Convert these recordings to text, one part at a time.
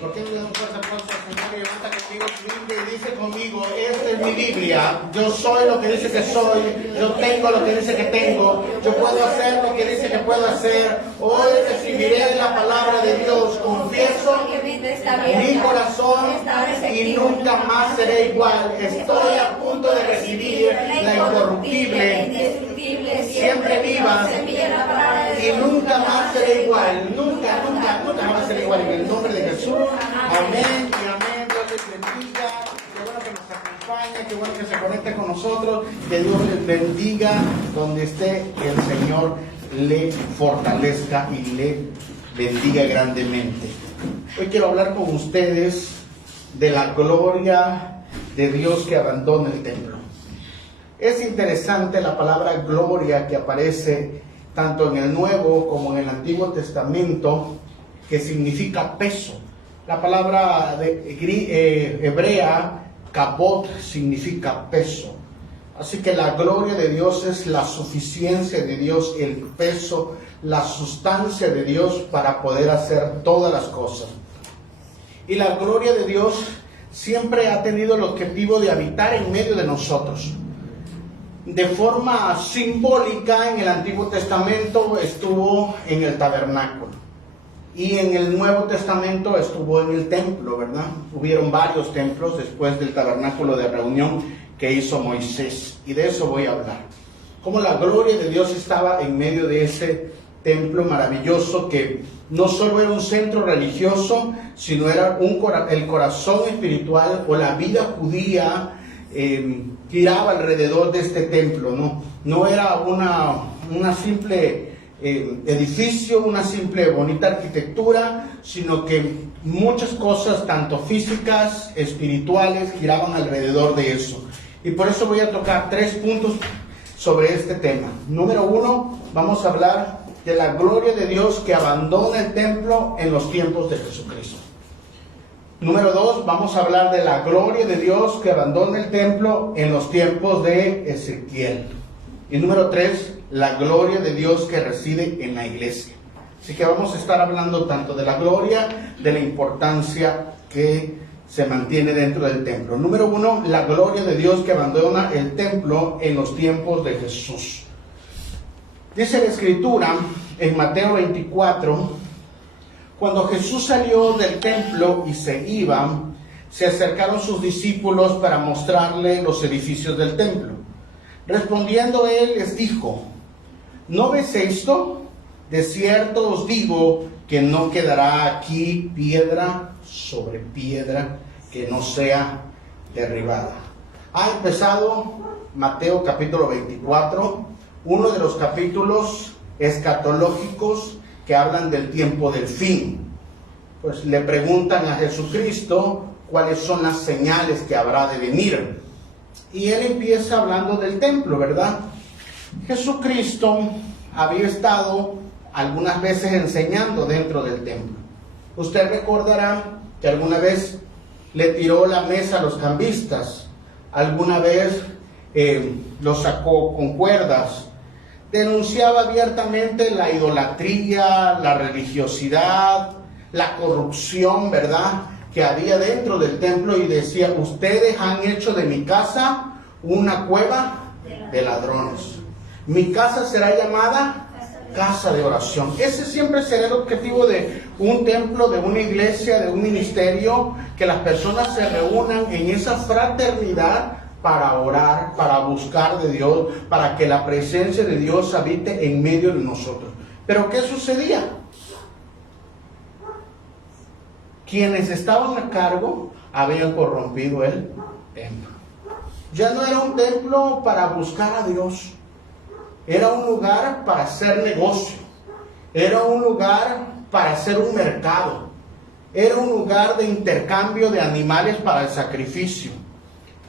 ¿Por qué no le dan un fuerte aplauso al Señor y levanta conmigo su Biblia y dice conmigo, esta es mi Biblia, yo soy lo que dice que soy, yo tengo lo que dice que tengo, yo puedo hacer lo que dice que puedo hacer, hoy recibiré la palabra de Dios, confieso mi corazón y nunca más seré igual, estoy a punto de recibir la incorruptible, siempre viva y nunca más seré igual, nunca más seré igual, en el nombre de Jesús, amén y amén. Dios les bendiga, qué bueno que nos acompaña, qué bueno que se conecte con nosotros, que Dios les bendiga donde esté, que el Señor le fortalezca y le bendiga grandemente. Hoy quiero hablar con ustedes de la gloria de Dios que abandona el templo. Es interesante la palabra gloria que aparece tanto en el Nuevo como en el Antiguo Testamento, que significa peso. La palabra hebrea, kabod, significa peso. Así que la gloria de Dios es la suficiencia de Dios, el peso, la sustancia de Dios para poder hacer todas las cosas. Y la gloria de Dios siempre ha tenido el objetivo de habitar en medio de nosotros. De forma simbólica, en el Antiguo Testamento estuvo en el tabernáculo. Y en el Nuevo Testamento estuvo en el templo, ¿verdad? Hubieron varios templos después del tabernáculo de reunión que hizo Moisés. Y de eso voy a hablar. Cómo la gloria de Dios estaba en medio de ese templo maravilloso que no solo era un centro religioso, sino era el corazón espiritual o la vida judía giraba alrededor de este templo, no era una simple edificio, una simple bonita arquitectura, sino que muchas cosas, tanto físicas, espirituales, giraban alrededor de eso. Y por eso voy a tocar 3 puntos sobre este tema. Número 1, vamos a hablar de la gloria de Dios que abandona el templo en los tiempos de Jesucristo. Número 2, vamos a hablar de la gloria de Dios que abandona el templo en los tiempos de Ezequiel. Y número 3, la gloria de Dios que reside en la iglesia. Así que vamos a estar hablando tanto de la gloria, de la importancia que se mantiene dentro del templo. Número 1, la gloria de Dios que abandona el templo en los tiempos de Jesús. Dice la Escritura en Mateo 24, cuando Jesús salió del templo y se iba, se acercaron sus discípulos para mostrarle los edificios del templo. Respondiendo él les dijo, ¿no ves esto? De cierto os digo que no quedará aquí piedra sobre piedra que no sea derribada. Ha empezado Mateo capítulo 24, uno de los capítulos escatológicos que hablan del tiempo del fin. Pues le preguntan a Jesucristo cuáles son las señales que habrá de venir. Y él empieza hablando del templo, ¿verdad? Jesucristo había estado algunas veces enseñando dentro del templo. Usted recordará que alguna vez le tiró la mesa a los cambistas, alguna vez los sacó con cuerdas, denunciaba abiertamente la idolatría, la religiosidad, la corrupción, ¿verdad?, que había dentro del templo, y decía, ustedes han hecho de mi casa una cueva de ladrones. Mi casa será llamada casa de oración. Ese siempre será el objetivo de un templo, de una iglesia, de un ministerio, que las personas se reúnan en esa fraternidad para orar, para buscar de Dios, para que la presencia de Dios habite en medio de nosotros. Pero ¿qué sucedía? Quienes estaban a cargo habían corrompido el templo. Ya no era un templo para buscar a Dios, era un lugar para hacer negocio, era un lugar para hacer un mercado, era un lugar de intercambio de animales para el sacrificio.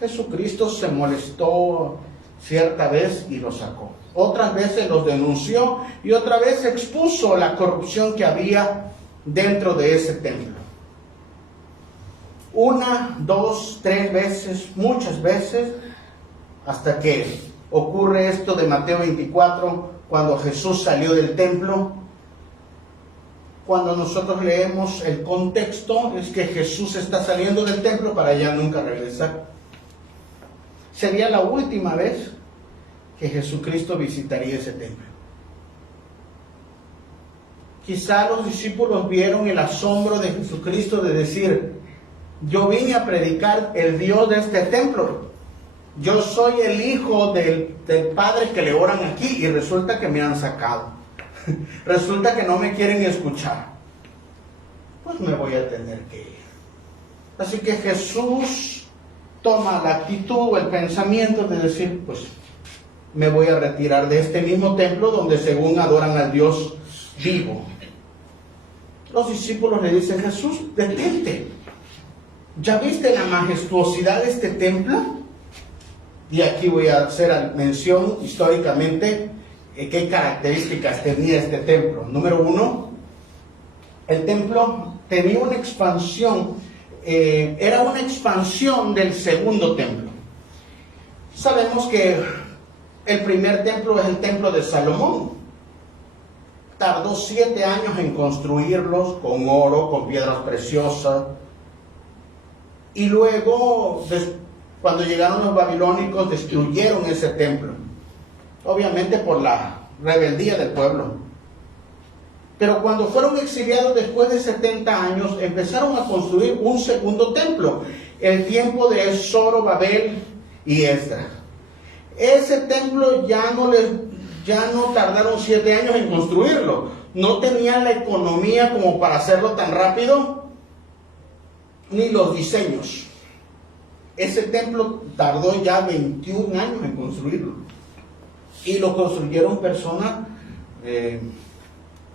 Jesucristo se molestó cierta vez y los sacó. Otras veces los denunció y otra vez expuso la corrupción que había dentro de ese templo. 1, 2, 3 veces, muchas veces, hasta que ocurre esto de Mateo 24, cuando Jesús salió del templo. cuando nosotros leemos el contexto, es que Jesús está saliendo del templo para ya nunca regresar. Sería la última vez que Jesucristo visitaría ese templo. Quizá los discípulos vieron el asombro de Jesucristo de decir: yo vine a predicar el Dios de este templo. Yo soy el hijo del Padre que le oran aquí, y resulta que me han sacado. Resulta que no me quieren escuchar. Pues me voy a tener que ir. Así que Jesús toma la actitud o el pensamiento de decir: pues me voy a retirar de este mismo templo donde según adoran al Dios vivo. Los discípulos le dicen: Jesús, detente. ¿Ya viste la majestuosidad de este templo? Y aquí voy a hacer mención históricamente qué características tenía este templo. Número uno, el templo tenía una expansión, era una expansión del segundo templo. Sabemos que el primer templo es el templo de Salomón. Tardó 7 años en construirlos con oro, con piedras preciosas. Y luego, cuando llegaron los babilónicos, destruyeron ese templo. Obviamente por la rebeldía del pueblo. Pero cuando fueron exiliados después de 70 años, empezaron a construir un segundo templo. El tiempo de Zorobabel y Esdras. Ese templo ya no tardaron 7 años en construirlo. No tenían la economía como para hacerlo tan rápido, ni los diseños. Ese templo tardó ya 21 años en construirlo. Y lo construyeron personas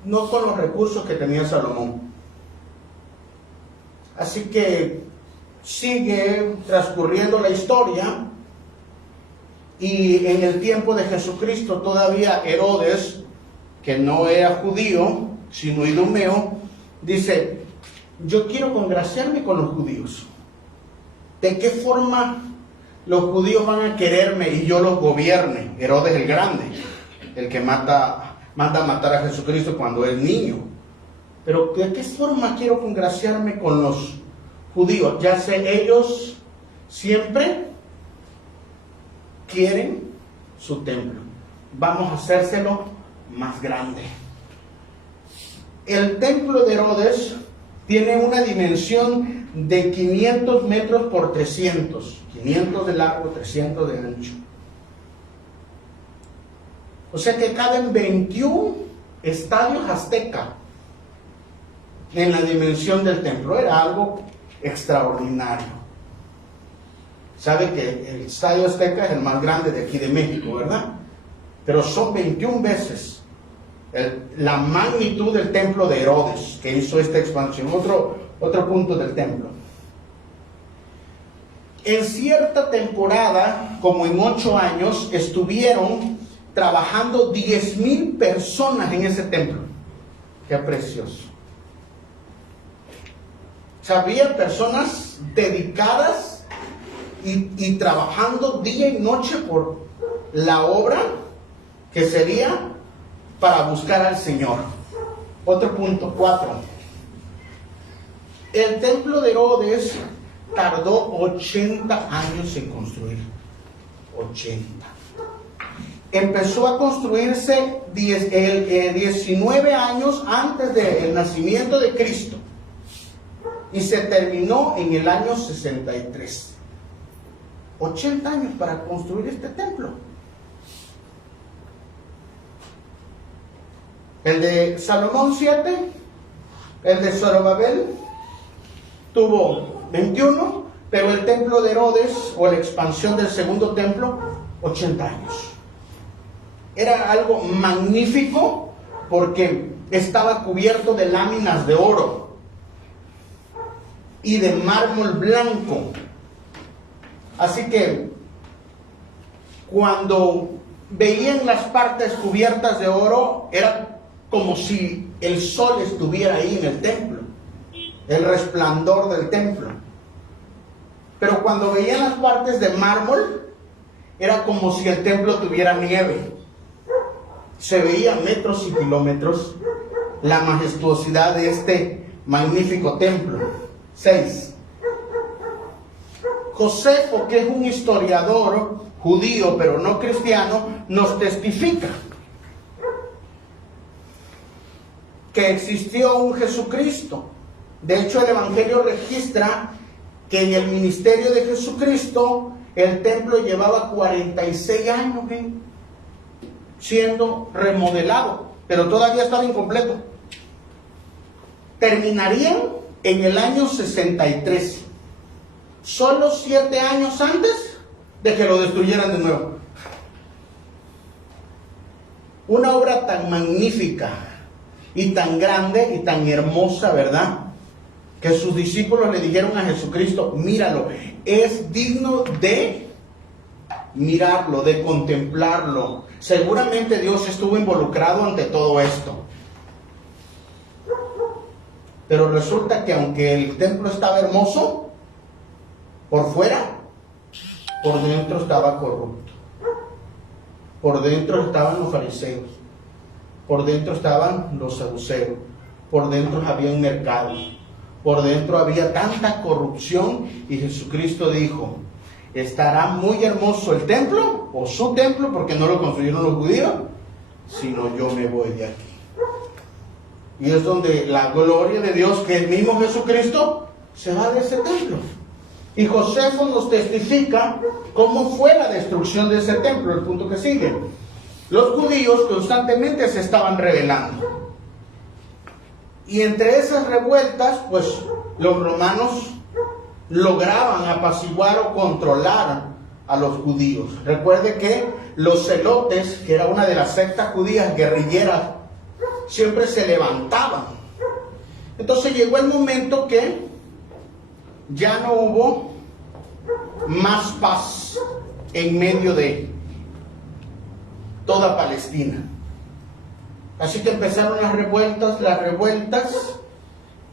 no con los recursos que tenía Salomón. Así que sigue transcurriendo la historia. Y en el tiempo de Jesucristo todavía Herodes, que no era judío, sino idumeo, dice: yo quiero congraciarme con los judíos. ¿De qué forma los judíos van a quererme y yo los gobierne? Herodes el Grande, el que manda a matar a Jesucristo cuando es niño. Pero ¿de qué forma quiero congraciarme con los judíos? Ya sé, ellos siempre quieren su templo. Vamos a hacérselo más grande. El templo de Herodes tiene una dimensión de 500 metros por 300. 500 de largo, 300 de ancho. O sea que caben 21 estadios azteca en la dimensión del templo. Era algo extraordinario. Sabe que el estadio azteca es el más grande de aquí de México, ¿verdad? Pero son 21 veces la magnitud del templo de Herodes, que hizo esta expansión. Otro punto del templo. En cierta temporada, como en 8 años, estuvieron trabajando 10,000 personas en ese templo. Qué precioso. O sea, había personas dedicadas y trabajando día y noche por la obra que sería para buscar al Señor. Otro punto, 4. El templo de Herodes tardó 80 años en construir. 80. Empezó a construirse 19 años antes del nacimiento de Cristo y se terminó en el año 63. 80 años para construir este templo. El de Salomón 7, el de Zorobabel tuvo 21, pero el templo de Herodes, o la expansión del segundo templo, 80 años. Era algo magnífico porque estaba cubierto de láminas de oro y de mármol blanco. Así que cuando veían las partes cubiertas de oro, era como si el sol estuviera ahí en el templo, el resplandor del templo. Pero cuando veían las partes de mármol, era como si el templo tuviera nieve. Se veía metros y kilómetros la majestuosidad de este magnífico templo. 6. Josefo, que es un historiador judío pero no cristiano, nos testifica que existió un Jesucristo. De hecho, el Evangelio registra que en el ministerio de Jesucristo el templo llevaba 46 años siendo remodelado, pero todavía estaba incompleto. Terminarían en el año 63, solo 7 años antes de que lo destruyeran de nuevo. Una obra tan magnífica y tan grande y tan hermosa, ¿verdad?, que sus discípulos le dijeron a Jesucristo: míralo, es digno de mirarlo, de contemplarlo. Seguramente Dios estuvo involucrado ante todo esto. Pero resulta que aunque el templo estaba hermoso por fuera, por dentro estaba corrupto. Por dentro estaban los fariseos, por dentro estaban los saduceos, por dentro había un mercado, por dentro había tanta corrupción, y Jesucristo dijo: estará muy hermoso el templo, o su templo, porque no lo construyeron los judíos, sino yo me voy de aquí. Y es donde la gloria de Dios, que el mismo Jesucristo, se va de ese templo. Y Josefo nos testifica cómo fue la destrucción de ese templo. El punto que sigue: los judíos constantemente se estaban rebelando. Y entre esas revueltas, pues los romanos lograban apaciguar o controlar a los judíos. Recuerde que los celotes, que era una de las sectas judías guerrilleras, siempre se levantaban. Entonces llegó el momento que ya no hubo más paz en medio de toda Palestina. Así que empezaron las revueltas,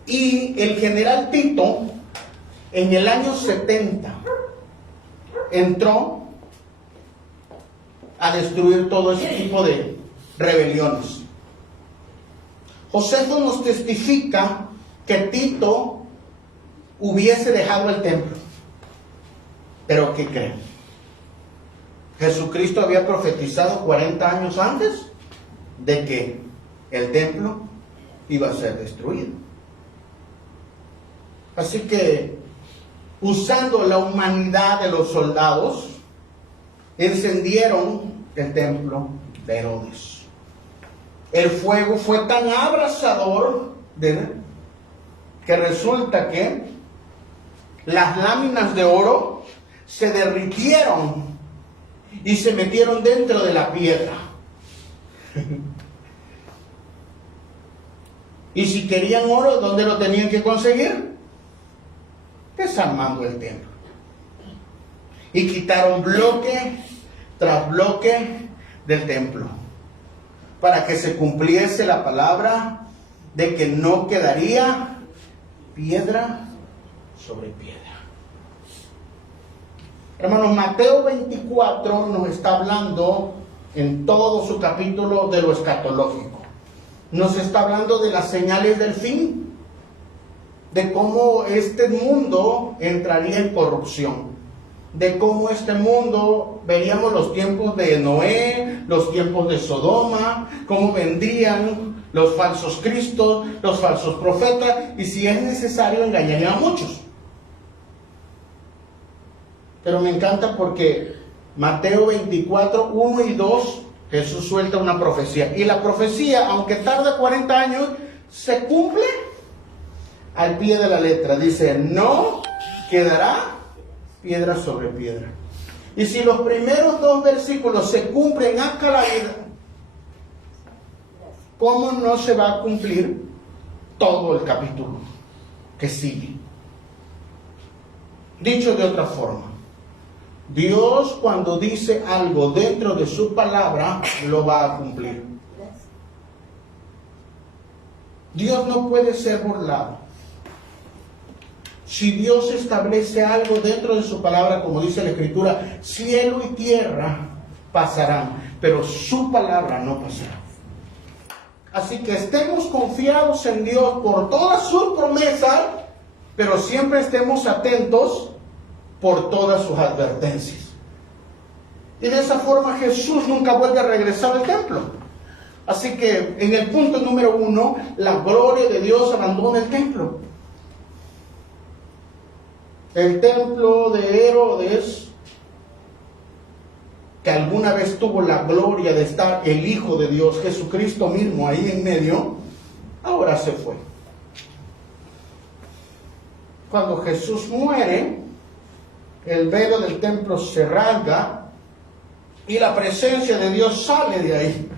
y el general Tito, en el año 70, entró a destruir todo ese tipo de rebeliones. Josefo nos testifica que Tito hubiese dejado el templo. Pero ¿qué creen? Jesucristo había profetizado 40 años antes de que el templo iba a ser destruido. Así que, usando la humanidad de los soldados, encendieron el templo de Herodes. El fuego fue tan abrasador que resulta que las láminas de oro se derritieron y se metieron dentro de la piedra. Y si querían oro, ¿dónde lo tenían que conseguir? Desarmando el templo. Y quitaron bloque tras bloque del templo, para que se cumpliese la palabra de que no quedaría piedra sobre piedra. Hermanos, Mateo 24 nos está hablando en todo su capítulo de lo escatológico. Nos está hablando de las señales del fin, de cómo este mundo entraría en corrupción, de cómo este mundo, veríamos los tiempos de Noé, los tiempos de Sodoma, cómo vendrían los falsos cristos, los falsos profetas, y si es necesario engañarían a muchos. Pero me encanta porque Mateo 24, 1 y 2, Jesús suelta una profecía. Y la profecía, aunque tarda 40 años, se cumple al pie de la letra. Dice: no quedará piedra sobre piedra. Y si los primeros 2 versículos se cumplen hasta la vida, ¿cómo no se va a cumplir todo el capítulo que sigue? Dicho de otra forma, Dios, cuando dice algo dentro de su palabra, lo va a cumplir. Dios no puede ser burlado. Si Dios establece algo dentro de su palabra, como dice la Escritura, cielo y tierra pasarán, pero su palabra no pasará. Así que estemos confiados en Dios por todas sus promesas, pero siempre estemos atentos por todas sus advertencias. Y de esa forma Jesús nunca vuelve a regresar al templo. Así que en el punto número 1, la gloria de Dios abandona el templo. El templo de Herodes, que alguna vez tuvo la gloria de estar el Hijo de Dios, Jesucristo mismo, ahí en medio, ahora se fue. Cuando Jesús muere, el velo del templo se rasga y la presencia de Dios sale de ahí.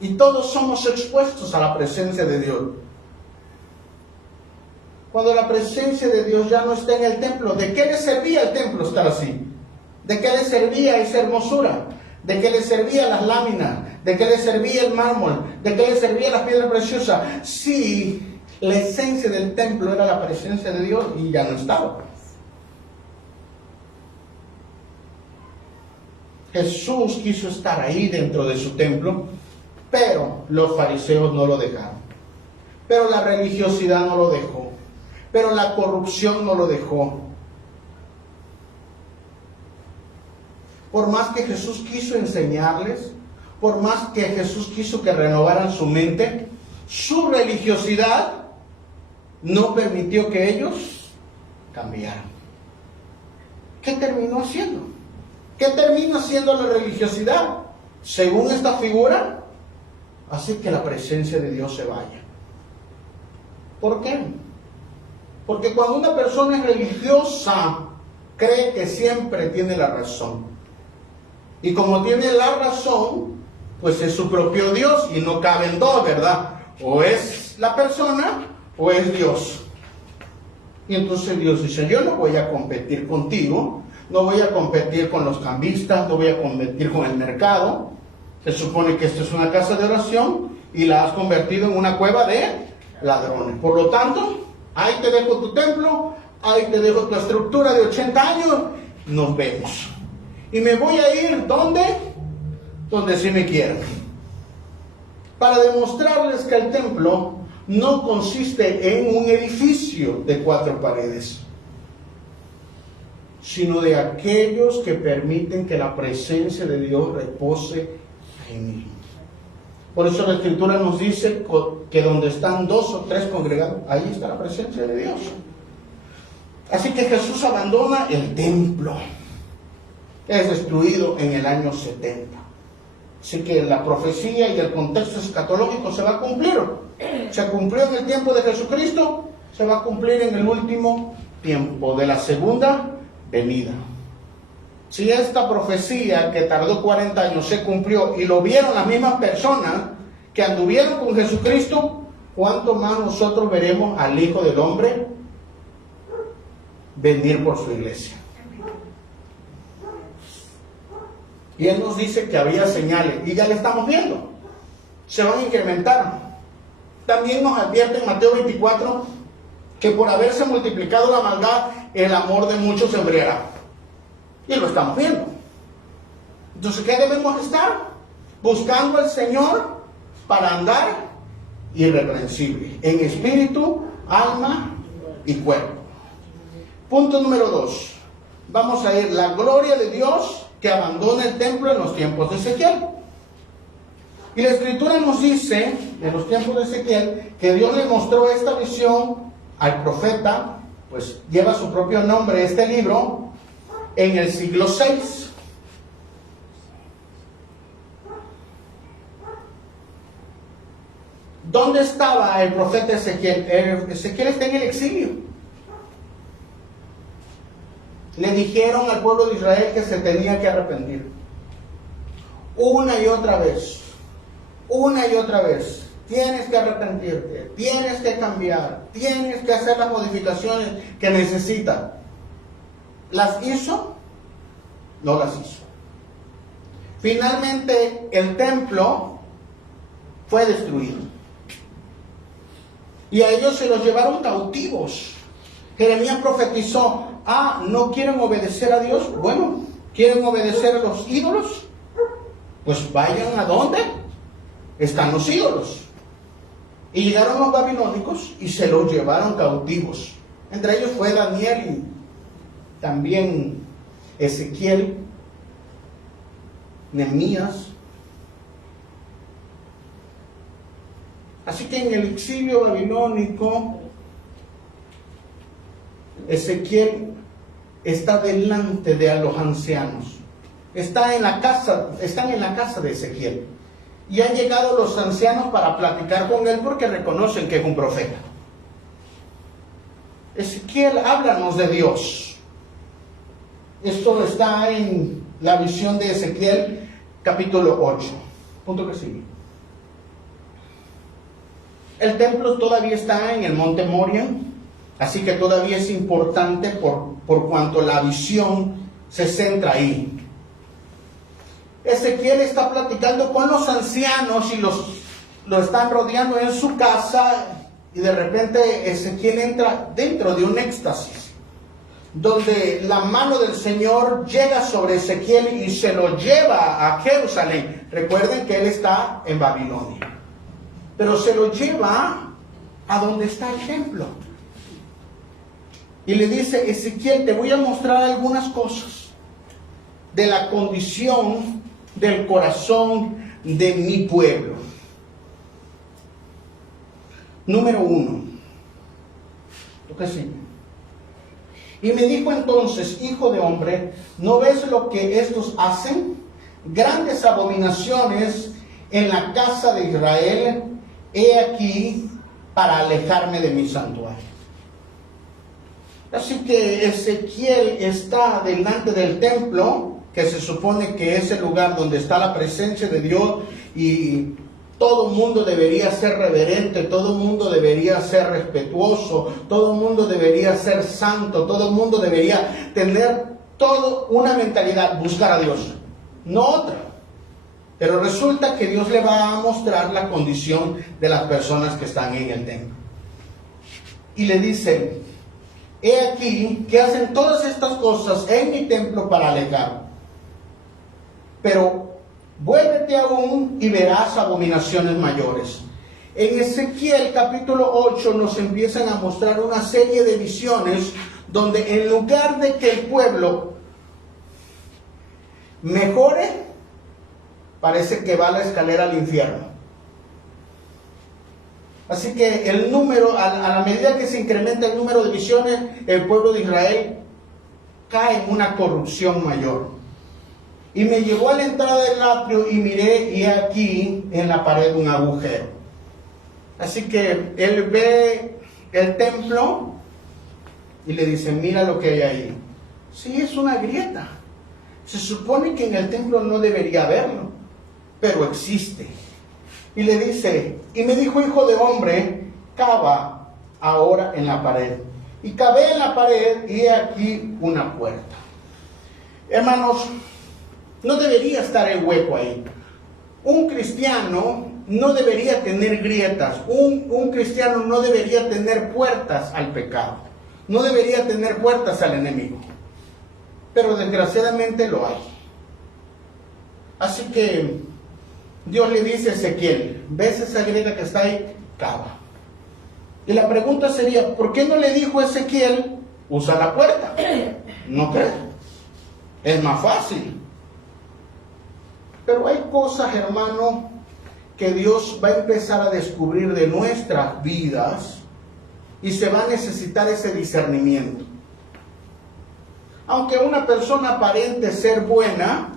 Y todos somos expuestos a la presencia de Dios. Cuando la presencia de Dios ya no está en el templo, ¿de qué le servía el templo estar así? ¿De qué le servía esa hermosura? ¿De qué le servían las láminas? ¿De qué le servía el mármol? ¿De qué le servían las piedras preciosas? Si la esencia del templo era la presencia de Dios y ya no estaba. Jesús quiso estar ahí dentro de su templo, pero los fariseos no lo dejaron. Pero la religiosidad no lo dejó. Pero la corrupción no lo dejó. Por más que Jesús quiso enseñarles, por más que Jesús quiso que renovaran su mente, su religiosidad no permitió que ellos cambiaran. ¿Qué terminó haciendo? ¿Qué termina haciendo la religiosidad? Según esta figura, hace que la presencia de Dios se vaya. ¿Por qué? Porque cuando una persona es religiosa, cree que siempre tiene la razón. Y como tiene la razón, pues es su propio Dios y no caben dos, ¿verdad? O es la persona o es Dios. Y entonces Dios dice, yo no voy a competir contigo, no voy a competir con los cambistas, no voy a competir con el mercado. Se supone que esta es una casa de oración y la has convertido en una cueva de ladrones. Por lo tanto, ahí te dejo tu templo, ahí te dejo tu estructura de 80 años, nos vemos. Y me voy a ir, ¿dónde? Donde sí me quieran. Para demostrarles que el templo no consiste en un edificio de 4 paredes, sino de aquellos que permiten que la presencia de Dios repose en él. Por eso la Escritura nos dice que donde están 2 o 3 congregados, ahí está la presencia de Dios. Así que Jesús abandona el templo. Es destruido en el año 70. Así que la profecía y el contexto escatológico se va a cumplir. Se cumplió en el tiempo de Jesucristo, se va a cumplir en el último tiempo de la segunda venida. Si esta profecía que tardó 40 años se cumplió y lo vieron las mismas personas que anduvieron con Jesucristo, ¿cuánto más nosotros veremos al Hijo del Hombre venir por su iglesia? Y Él nos dice que había señales, y ya le estamos viendo. Se van a incrementar. También nos advierte en Mateo 24 que por haberse multiplicado la maldad, el amor de muchos se enfriará. Y lo estamos viendo. Entonces, ¿qué debemos estar? Buscando al Señor para andar irreprensible, en espíritu, alma y cuerpo. Punto número 2. Vamos a ir, la gloria de Dios que abandona el templo en los tiempos de Ezequiel. Y la Escritura nos dice, en los tiempos de Ezequiel, que Dios le mostró esta visión al profeta, pues lleva su propio nombre este libro, en el siglo VI. ¿Dónde estaba el profeta Ezequiel? Ezequiel está en el exilio. Le dijeron al pueblo de Israel que se tenía que arrepentir. Una y otra vez. Una y otra vez. Tienes que arrepentirte. Tienes que cambiar. Tienes que hacer las modificaciones que necesitas. ¿Las hizo? No las hizo. Finalmente el templo fue destruido. Y a ellos se los llevaron cautivos. Jeremías profetizó, ¿no quieren obedecer a Dios? Bueno, ¿quieren obedecer a los ídolos? Pues vayan ¿a dónde? están los ídolos. Y llegaron los babilónicos y se los llevaron cautivos. Entre ellos fue Daniel y también Ezequiel, Nehemías. Así que en el exilio babilónico, Ezequiel está delante de los ancianos. Están en la casa de Ezequiel. Y han llegado los ancianos para platicar con él porque reconocen que es un profeta. Ezequiel, háblanos de Dios. Esto está en la visión de Ezequiel, capítulo 8. Punto que sigue. El templo todavía está en el monte Moria, así que todavía es importante por cuanto la visión se centra ahí. Ezequiel está platicando con los ancianos y lo están rodeando en su casa, y de repente Ezequiel entra dentro de un éxtasis, donde la mano del Señor llega sobre Ezequiel y se lo lleva a Jerusalén. Recuerden que él está en Babilonia, pero se lo lleva a donde está el templo. Y le dice: Ezequiel, te voy a mostrar algunas cosas de la condición del corazón de mi pueblo. Número 1. ¿Tú qué sigue? Y me dijo entonces: hijo de hombre, ¿no ves lo que estos hacen? Grandes abominaciones en la casa de Israel. He aquí para alejarme de mi santuario. Así que Ezequiel está delante del templo, que se supone que es el lugar donde está la presencia de Dios, y todo el mundo debería ser reverente, todo el mundo debería ser respetuoso, todo el mundo debería ser santo, todo el mundo debería tener una mentalidad, buscar a Dios, no otra. Pero resulta que Dios le va a mostrar la condición de las personas que están en el templo. Y le dice: he aquí que hacen todas estas cosas en mi templo para alejarme. Pero vuélvete aún y verás abominaciones mayores. En Ezequiel capítulo 8 nos empiezan a mostrar una serie de visiones donde en lugar de que el pueblo mejore, parece que va a la escalera al infierno. Así que el número, a la medida que se incrementa el número de visiones, el pueblo de Israel cae en una corrupción mayor. Y me llevó a la entrada del atrio y miré, y aquí en la pared un agujero. Así que él ve el templo y le dice: mira lo que hay ahí. Sí, es una grieta. Se supone que en el templo no debería haberlo, pero existe. Y le dice: y me dijo: hijo de hombre, cava ahora en la pared. Y cavé en la pared y he aquí una puerta. Hermanos, no debería estar el hueco ahí. Un cristiano no debería tener grietas. Un cristiano no debería tener puertas al pecado. No debería tener puertas al enemigo. Pero desgraciadamente lo hay. Así que Dios le dice a Ezequiel: ¿ves esa grieta que está ahí? Cava. Y la pregunta sería: ¿por qué no le dijo a Ezequiel: usa la puerta? ¿No crees? Es más fácil. Pero hay cosas, hermano, que Dios va a empezar a descubrir de nuestras vidas y se va a necesitar ese discernimiento. Aunque una persona aparente ser buena,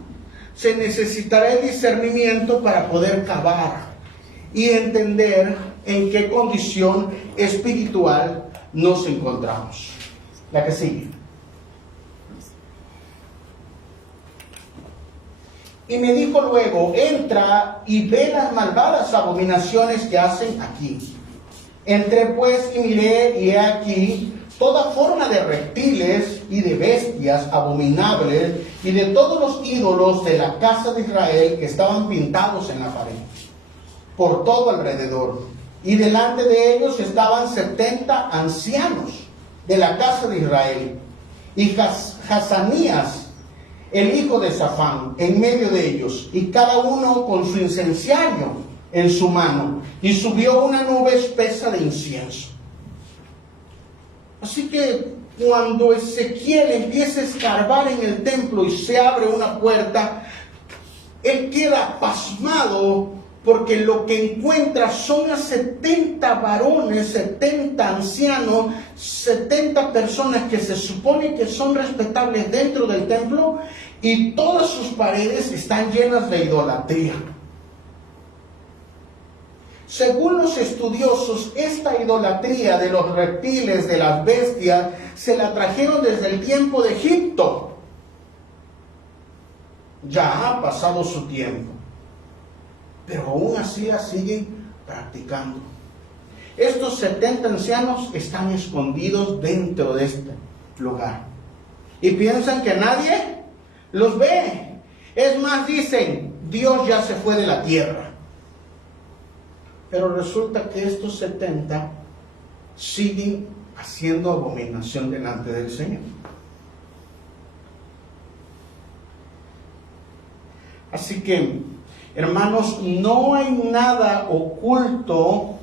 se necesitará el discernimiento para poder cavar y entender en qué condición espiritual nos encontramos. La que sigue. Y me dijo luego: entra y ve las malvadas abominaciones que hacen aquí. Entré pues y miré, y he aquí toda forma de reptiles y de bestias abominables y de todos los ídolos de la casa de Israel que estaban pintados en la pared, por todo alrededor. Y delante de ellos estaban 70 ancianos de la casa de Israel, y Hazanías, el hijo de Safán, en medio de ellos, y cada uno con su incenciario en su mano y subió una nube espesa de incienso. Así que cuando Ezequiel empieza a escarbar en el templo y se abre una puerta, él queda pasmado porque lo que encuentra son a 70 varones, 70 ancianos, 70 personas que se supone que son respetables dentro del templo, y todas sus paredes están llenas de idolatría. Según los estudiosos, esta idolatría de los reptiles, de las bestias, se la trajeron desde el tiempo de Egipto. Ya ha pasado su tiempo, pero aún así la siguen practicando. Estos 70 ancianos están escondidos dentro de este lugar y piensan que nadie los ve. Es más, dicen, Dios ya se fue de la tierra. Pero resulta que estos 70 siguen haciendo abominación delante del Señor. Así que, hermanos, no hay nada oculto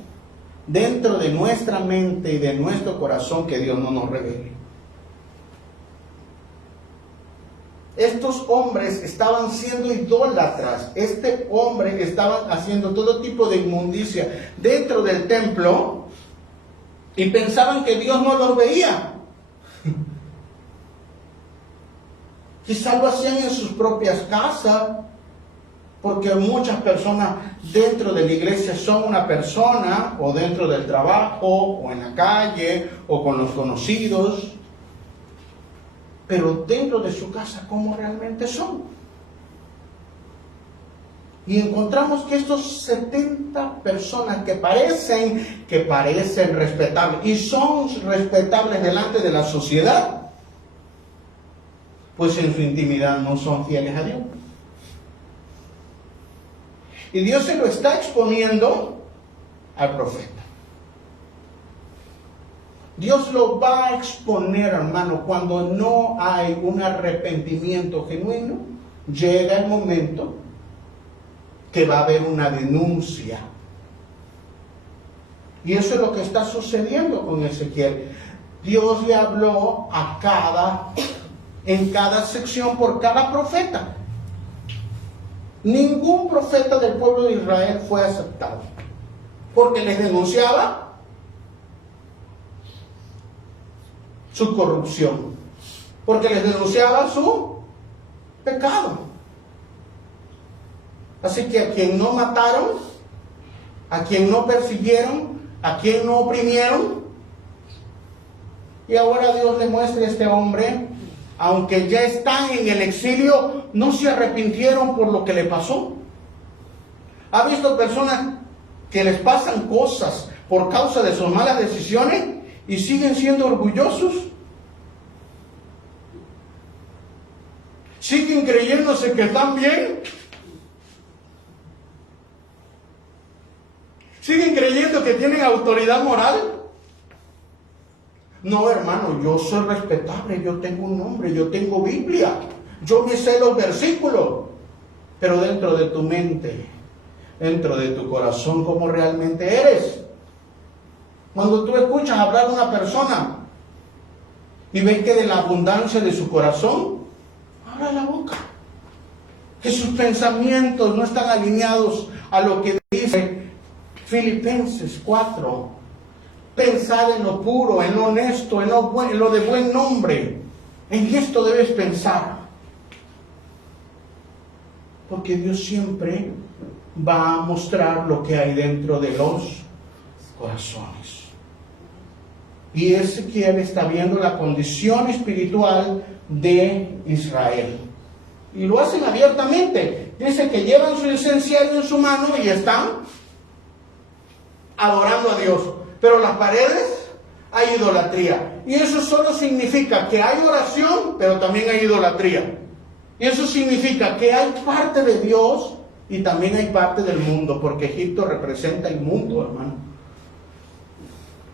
dentro de nuestra mente y de nuestro corazón que Dios no nos revele. Estos hombres estaban siendo idólatras. Este hombre estaban haciendo todo tipo de inmundicia dentro del templo y pensaban que Dios no los veía. Quizás lo hacían en sus propias casas, porque muchas personas dentro de la iglesia son una persona, o dentro del trabajo, o en la calle, o con los conocidos. Pero dentro de su casa, ¿cómo realmente son? Y encontramos que estos 70 personas que parecen respetables, y son respetables delante de la sociedad, pues en su intimidad no son fieles a Dios. Y Dios se lo está exponiendo al profeta. Dios lo va a exponer, hermano, cuando no hay un arrepentimiento genuino. Llega el momento que va a haber una denuncia. Y eso es lo que está sucediendo con Ezequiel. Dios le habló en cada sección por cada profeta. Ningún profeta del pueblo de Israel fue aceptado, porque les denunciaba su corrupción, porque les denunciaba su pecado. Así que a quien no mataron, a quien no persiguieron, a quien no oprimieron, y ahora Dios le muestra a este hombre, aunque ya están en el exilio, no se arrepintieron por lo que le pasó. ¿Ha visto personas que les pasan cosas por causa de sus malas decisiones y siguen siendo orgullosos? ¿Siguen creyéndose que están bien? ¿Siguen creyendo que tienen autoridad moral? No, hermano, yo soy respetable, yo tengo un nombre, yo tengo Biblia, yo me sé los versículos. Pero dentro de tu mente, dentro de tu corazón, ¿cómo realmente eres? Cuando tú escuchas hablar a una persona y ves que de la abundancia de su corazón, abra la boca. Que sus pensamientos no están alineados a lo que dice Filipenses 4. Pensar en lo puro, en lo honesto, en lo de buen nombre. En esto debes pensar. Porque Dios siempre va a mostrar lo que hay dentro de los corazones. Y Ezequiel está viendo la condición espiritual de Israel. Y lo hacen abiertamente. Dice que llevan su incensario en su mano y están adorando a Dios. Pero las paredes hay idolatría. Y eso solo significa que hay oración, pero también hay idolatría. Y eso significa que hay parte de Dios y también hay parte del mundo, porque Egipto representa el mundo, hermano.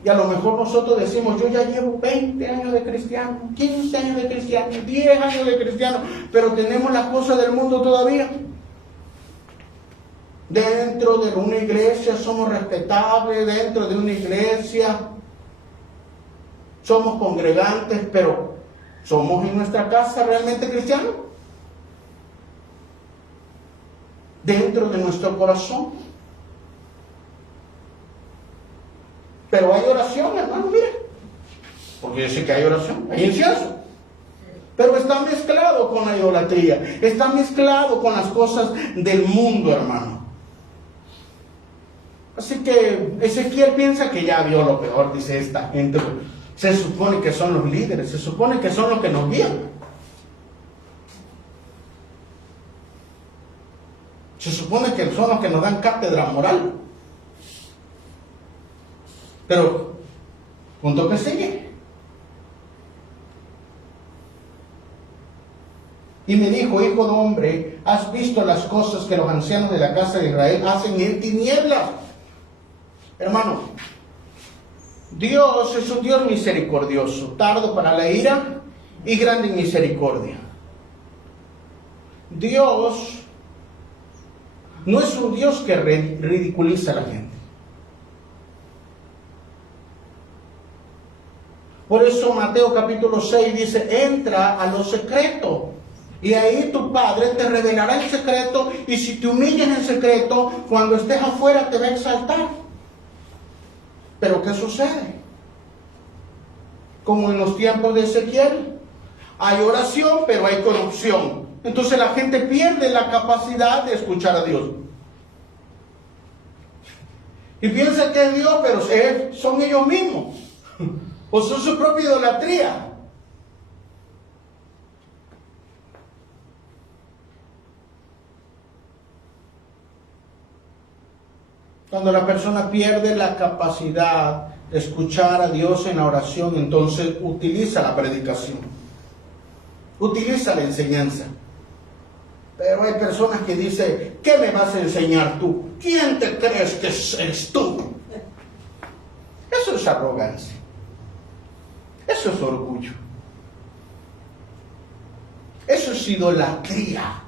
Y a lo mejor nosotros decimos, yo ya llevo 20 años de cristiano, 15 años de cristiano, 10 años de cristiano, pero tenemos las cosas del mundo todavía. Dentro de una iglesia somos respetables, dentro de una iglesia somos congregantes, pero ¿somos en nuestra casa realmente cristianos? Dentro de nuestro corazón. Pero hay oración, hermano, mire. Porque yo sé que hay oración, hay incienso. Pero está mezclado con la idolatría, está mezclado con las cosas del mundo, hermano. Así que Ezequiel piensa que ya vio lo peor, dice esta gente. Se supone que son los líderes, se supone que son los que nos guían. Se supone que son los que nos dan cátedra moral. Pero, punto que sigue. Y me dijo, hijo de hombre, ¿has visto las cosas que los ancianos de la casa de Israel hacen en tinieblas? Hermano, Dios es un Dios misericordioso, tardo para la ira y grande en misericordia. Dios no es un Dios que ridiculiza a la gente. Por eso Mateo capítulo 6 dice, entra a lo secreto. Y ahí tu Padre te revelará el secreto, y si te humillas en secreto, cuando estés afuera te va a exaltar. Pero ¿qué sucede? Como en los tiempos de Ezequiel, hay oración, pero hay corrupción. Entonces la gente pierde la capacidad de escuchar a Dios. Y piensa que es Dios, pero son ellos mismos. O son su propia idolatría. Cuando la persona pierde la capacidad de escuchar a Dios en la oración, entonces utiliza la predicación, utiliza la enseñanza. Pero hay personas que dicen, ¿qué me vas a enseñar tú? ¿Quién te crees que eres tú? Eso es arrogancia. Eso es orgullo. Eso es idolatría.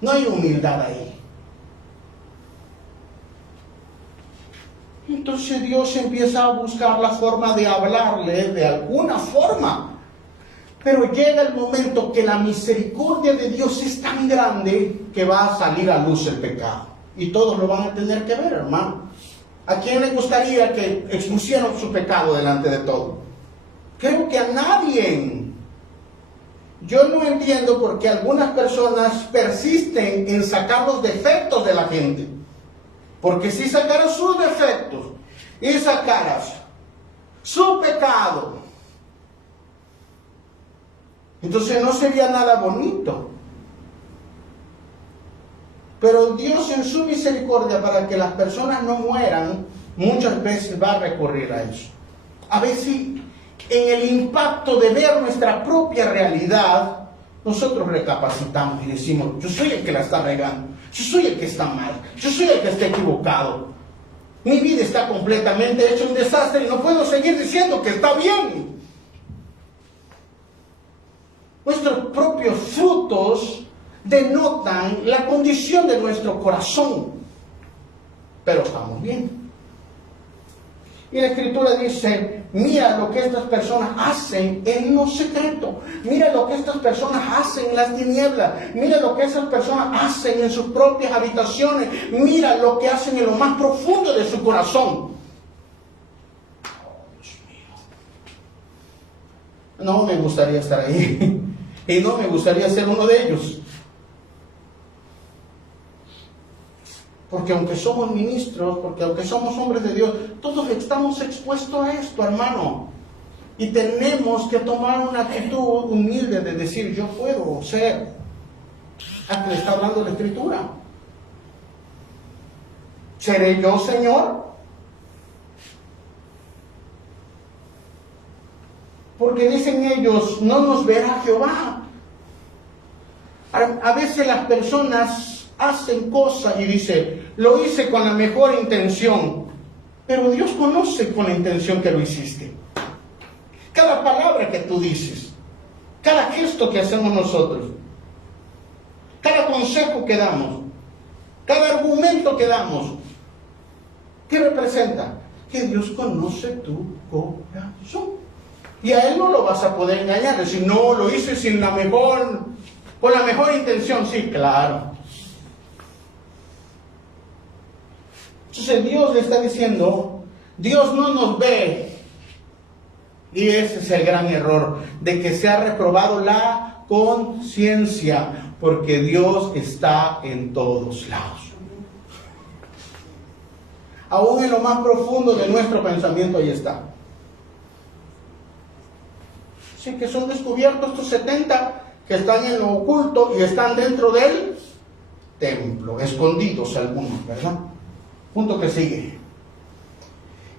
No hay humildad ahí. Entonces Dios empieza a buscar la forma de hablarle de alguna forma. Pero llega el momento que la misericordia de Dios es tan grande que va a salir a luz el pecado. Y todos lo van a tener que ver, hermano. ¿A quién le gustaría que expusieran su pecado delante de todos? Creo que a nadie. Yo no entiendo por qué algunas personas persisten en sacar los defectos de la gente. Porque si sacaras sus defectos y sacaras su pecado, entonces no sería nada bonito. Pero Dios en su misericordia, para que las personas no mueran, muchas veces va a recurrir a eso. A veces en el impacto de ver nuestra propia realidad, nosotros recapacitamos y decimos, yo soy el que la está regando, yo soy el que está mal, yo soy el que está equivocado. Mi vida está completamente hecha un desastre y no puedo seguir diciendo que está bien. Nuestros propios frutos denotan la condición de nuestro corazón. Pero estamos bien. Y la Escritura dice, mira lo que estas personas hacen en lo secreto. Mira lo que estas personas hacen en las tinieblas. Mira lo que esas personas hacen en sus propias habitaciones. Mira lo que hacen en lo más profundo de su corazón. Oh, Dios mío. No me gustaría estar ahí. Y no me gustaría ser uno de ellos. Porque aunque somos ministros, porque aunque somos hombres de Dios, todos estamos expuestos a esto, hermano. Y tenemos que tomar una actitud humilde de decir, yo puedo ser. ¿A qué le está hablando la Escritura? ¿Seré yo, Señor? Porque dicen ellos, no nos verá Jehová. A veces las personas hacen cosas y dicen, lo hice con la mejor intención, pero Dios conoce con la intención que lo hiciste. Cada palabra que tú dices, cada gesto que hacemos nosotros, cada cada consejo que damos, cada argumento que damos, ¿qué representa? Que Dios conoce tu corazón. Y a Él no lo vas a poder engañar. Es decir, no, lo hice con la mejor intención. Sí, claro. Entonces Dios le está diciendo, Dios no nos ve. Y ese es el gran error, de que se ha reprobado la conciencia, porque Dios está en todos lados. Aún en lo más profundo de nuestro pensamiento, ahí está. Sí, que son descubiertos estos 70 que están en lo oculto y están dentro del templo, escondidos algunos, ¿verdad? Punto que sigue.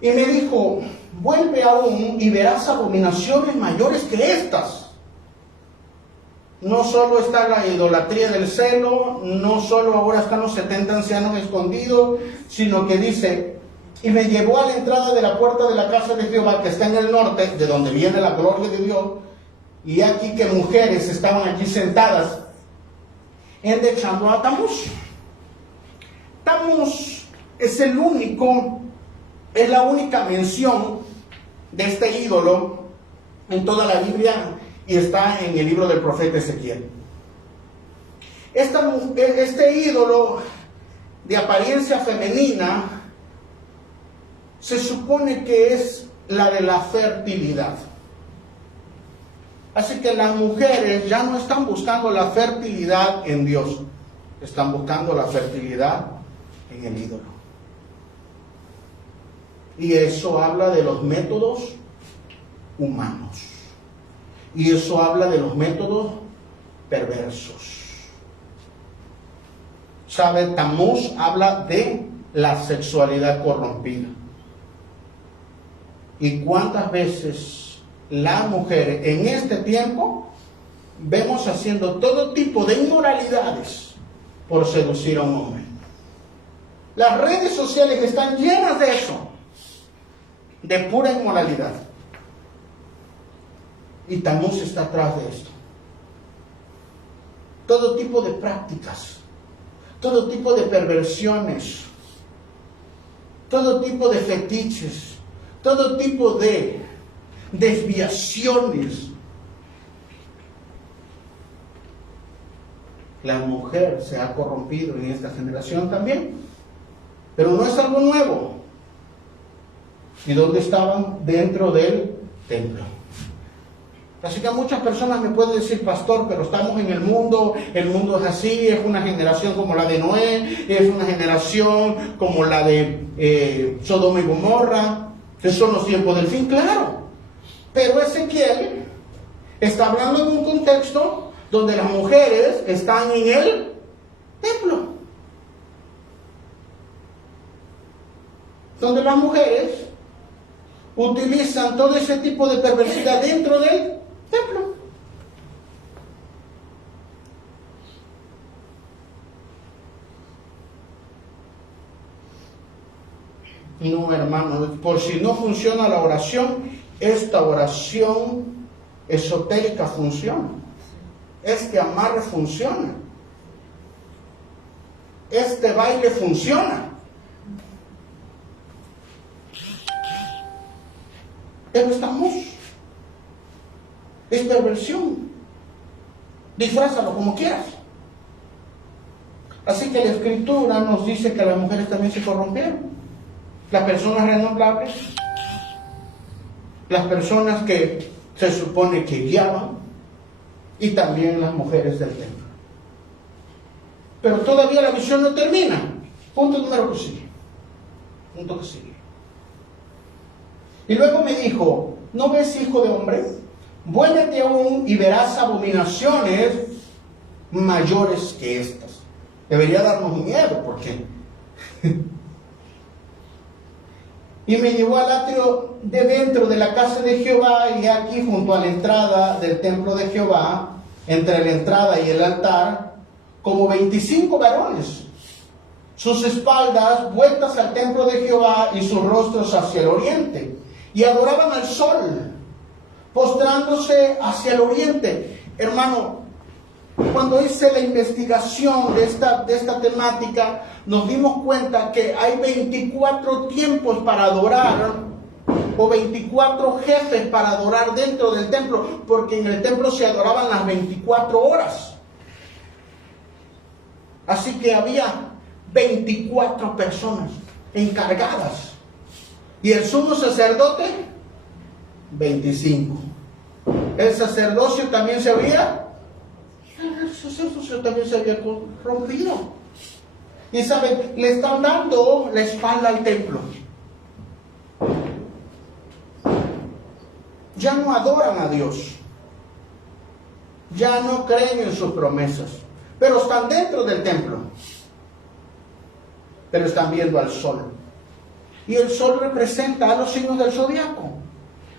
Y me dijo, vuelve aún y verás abominaciones mayores que estas. No solo está la idolatría del celo, no solo ahora están los 70 ancianos escondidos, sino que dice, y me llevó a la entrada de la puerta de la casa de Jehová, que está en el norte, de donde viene la gloria de Dios, y aquí que mujeres estaban allí sentadas, endechando a Tamuz. Tamuz es es la única mención de este ídolo en toda la Biblia, y está en el libro del profeta Ezequiel. Este ídolo de apariencia femenina se supone que es la de la fertilidad. Así que las mujeres ya no están buscando la fertilidad en Dios, están buscando la fertilidad en el ídolo. Y eso habla de los métodos humanos. Y eso habla de los métodos perversos. ¿Sabe? Tamuz habla de la sexualidad corrompida. ¿Y cuántas veces las mujeres en este tiempo vemos haciendo todo tipo de inmoralidades por seducir a un hombre? Las redes sociales están llenas de eso, de pura inmoralidad. Y Tamuz está atrás de esto. Todo tipo de prácticas, todo tipo de perversiones, todo tipo de fetiches, todo tipo de desviaciones. La mujer se ha corrompido en esta generación también, pero no es algo nuevo. ¿Y dónde estaban? Dentro del templo. Así que muchas personas me pueden decir, pastor, pero estamos en el mundo es así, es una generación como la de Noé, es una generación como la de Sodoma y Gomorra, que son los tiempos del fin, claro. Pero Ezequiel está hablando en un contexto donde las mujeres están en el templo. Donde las mujeres utilizan todo ese tipo de perversidad dentro del templo. No, hermano, por si no funciona la oración, esta oración esotérica funciona. Este amarre funciona. Este baile funciona. Pero estamos. Es perversión. Disfrázalo como quieras. Así que la Escritura nos dice que las mujeres también se corrompieron. Las personas renombrables, las personas que se supone que guiaban, y también las mujeres del templo. Pero todavía la visión no termina. Punto número que sigue. Punto que sigue. Y luego me dijo, ¿no ves, hijo de hombre? Vuélvete aún y verás abominaciones mayores que estas. Debería darnos miedo, porque y me llevó al atrio de dentro de la casa de Jehová, y aquí junto a la entrada del templo de Jehová, entre la entrada y el altar, como 25 varones, sus espaldas vueltas al templo de Jehová y sus rostros hacia el oriente, y adoraban al sol, postrándose hacia el oriente. Hermano, Cuando hice la investigación de esta temática, nos dimos cuenta que hay 24 tiempos para adorar, o 24 jefes para adorar dentro del templo, porque en el templo se adoraban las 24 horas. Así que había 24 personas encargadas. Y el sumo sacerdote, 25. El sacerdocio también se había corrompido. Y saben, le están dando la espalda al templo. Ya no adoran a Dios. Ya no creen en sus promesas. Pero están dentro del templo. Pero están viendo al sol. Y el sol representa a los signos del zodiaco.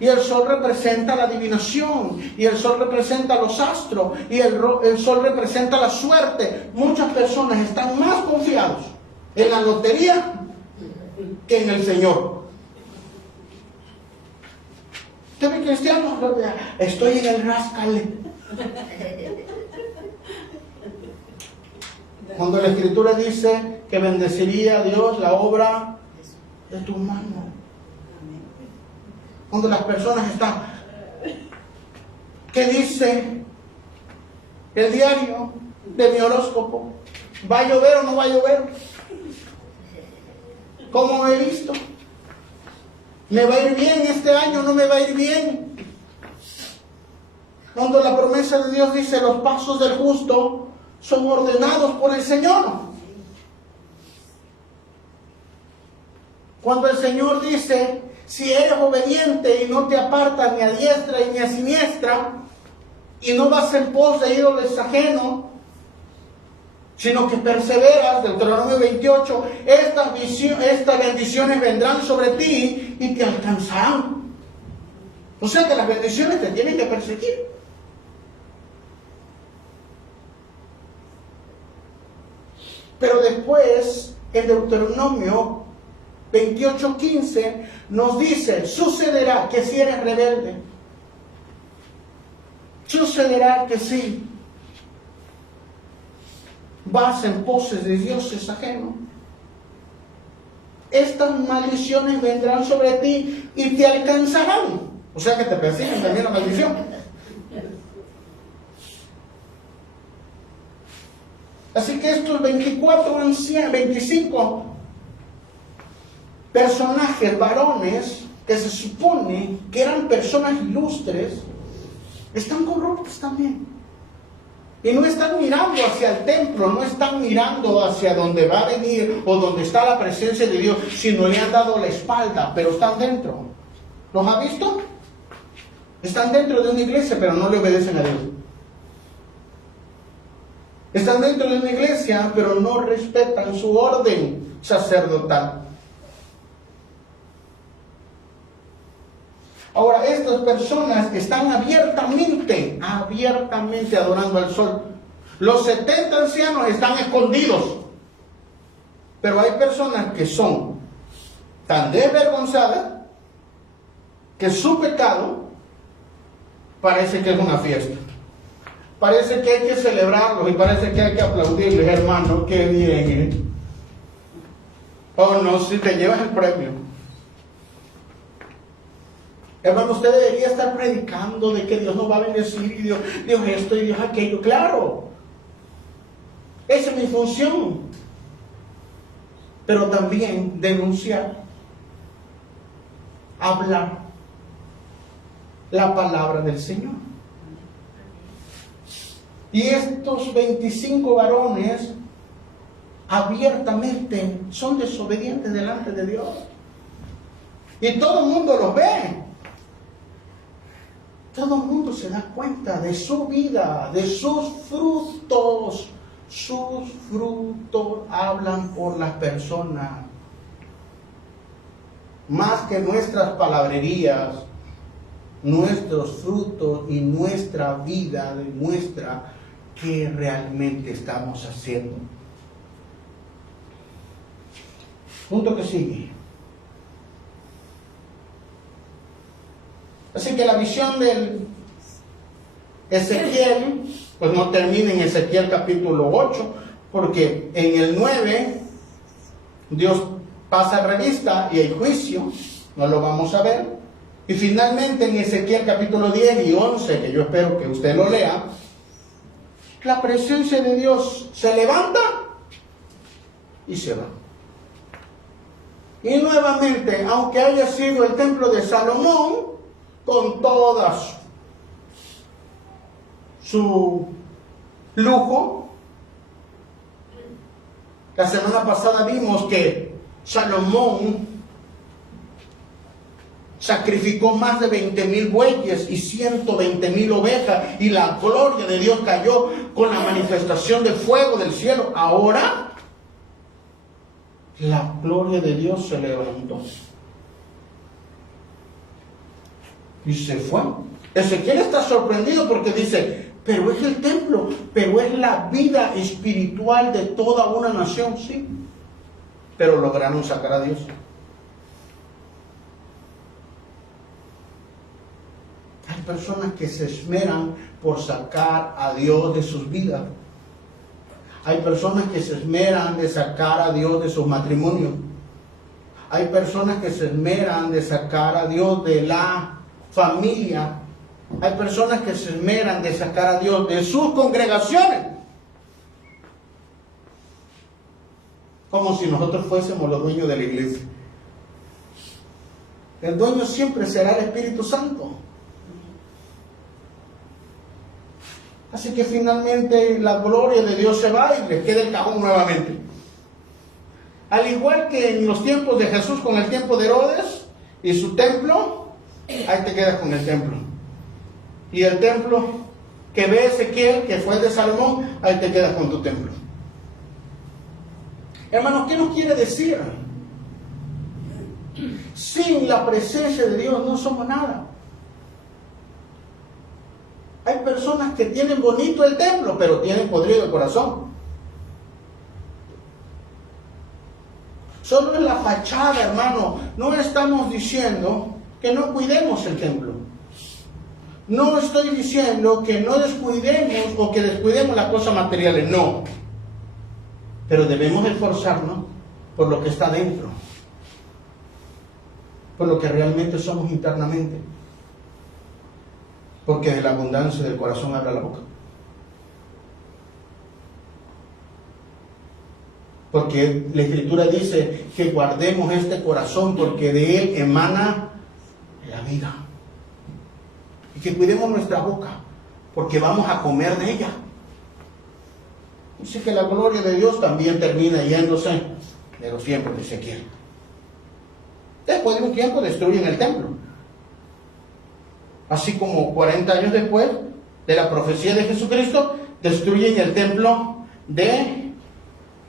Y el sol representa la adivinación. Y el sol representa los astros. Y el sol representa la suerte. Muchas personas están más confiados en la lotería que en el Señor. ¿Usted ve cristiano? Estoy en el rascal. Cuando la Escritura dice que bendeciría a Dios la obra de tu mano. Cuando las personas están, ¿qué dice el diario de mi horóscopo? ¿Va a llover o no va a llover? ¿Cómo he visto? ¿Me va a ir bien este año o no me va a ir bien? Cuando la promesa de Dios dice los pasos del justo son ordenados por el Señor. Cuando el Señor dice, si eres obediente y no te apartas ni a diestra ni a siniestra, y no vas en pos de ídolos ajenos, sino que perseveras, Deuteronomio 28, estas bendiciones vendrán sobre ti y te alcanzarán. O sea que las bendiciones te tienen que perseguir. Pero después, en Deuteronomio 28:15 nos dice, sucederá que si eres rebelde, sucederá que si vas en poses de dioses ajenos, estas maldiciones vendrán sobre ti y te alcanzarán. O sea que te persiguen también la maldición. Así que estos 25 personajes varones que se supone que eran personas ilustres, están corruptos también. Y no están mirando hacia el templo, no están mirando hacia donde va a venir o donde está la presencia de Dios, sino le han dado la espalda, pero están dentro. ¿Los ha visto? Están dentro de una iglesia, pero no le obedecen a Dios. Están dentro de una iglesia, pero no respetan su orden sacerdotal. Ahora, estas personas están abiertamente adorando al sol. Los 70 ancianos están escondidos. Pero hay personas que son tan desvergonzadas que su pecado parece que es una fiesta. Parece que hay que celebrarlos y parece que hay que aplaudirles, hermano, qué bien. Oh no, si te llevas el premio. Hermano, usted debería estar predicando de que Dios nos va a bendecir y Dios esto y Dios aquello. Claro, esa es mi función. Pero también denunciar, hablar la palabra del Señor. Y estos 25 varones abiertamente son desobedientes delante de Dios. Y todo el mundo los ve. Todo el mundo se da cuenta de su vida, de sus frutos. Sus frutos hablan por las personas. Más que nuestras palabrerías, nuestros frutos y nuestra vida demuestra qué realmente estamos haciendo. Punto que sigue. Así que la visión del Ezequiel pues no termina en Ezequiel capítulo 8, porque en el 9 Dios pasa revista y hay juicio, no lo vamos a ver. Y finalmente en Ezequiel capítulo 10 y 11, que yo espero que usted lo lea, la presencia de Dios se levanta y se va. Y nuevamente, aunque haya sido el templo de Salomón, con todas su lujo, la semana pasada vimos que Salomón sacrificó más de 20,000 bueyes y 120,000 ovejas, y la gloria de Dios cayó con la manifestación de fuego del cielo. Ahora la gloria de Dios se levantó y se fue. Ezequiel está sorprendido porque dice, pero es el templo, pero es la vida espiritual de toda una nación, sí, pero lograron sacar a Dios. Hay personas que se esmeran por sacar a Dios de sus vidas. Hay personas que se esmeran de sacar a Dios de sus matrimonios. Hay personas que se esmeran de sacar a Dios de la familia. Hay personas que se esmeran de sacar a Dios de sus congregaciones. Como si nosotros fuésemos los dueños de la iglesia. El dueño siempre será el Espíritu Santo. Así que finalmente la gloria de Dios se va y le queda el cajón nuevamente. Al igual que en los tiempos de Jesús con el tiempo de Herodes y su templo, ahí te quedas con el templo. Y el templo que ve Ezequiel, que fue el de Salomón, ahí te quedas con tu templo. Hermanos, ¿qué nos quiere decir? Sin la presencia de Dios no somos nada. Hay personas que tienen bonito el templo, pero tienen podrido el corazón. Solo en la fachada, hermano. No estamos diciendo que no cuidemos el templo. No estoy diciendo que no descuidemos o que descuidemos las cosas materiales, no. Pero debemos esforzarnos por lo que está dentro, por lo que realmente somos internamente. Porque de la abundancia del corazón habla la boca. Porque la Escritura dice que guardemos este corazón porque de él emana la vida. Y que cuidemos nuestra boca porque vamos a comer de ella. Dice que la gloria de Dios también termina yéndose de los tiempos de Ezequiel. Después de un tiempo destruyen el templo. Así como 40 años después de la profecía de Jesucristo, destruyen el templo de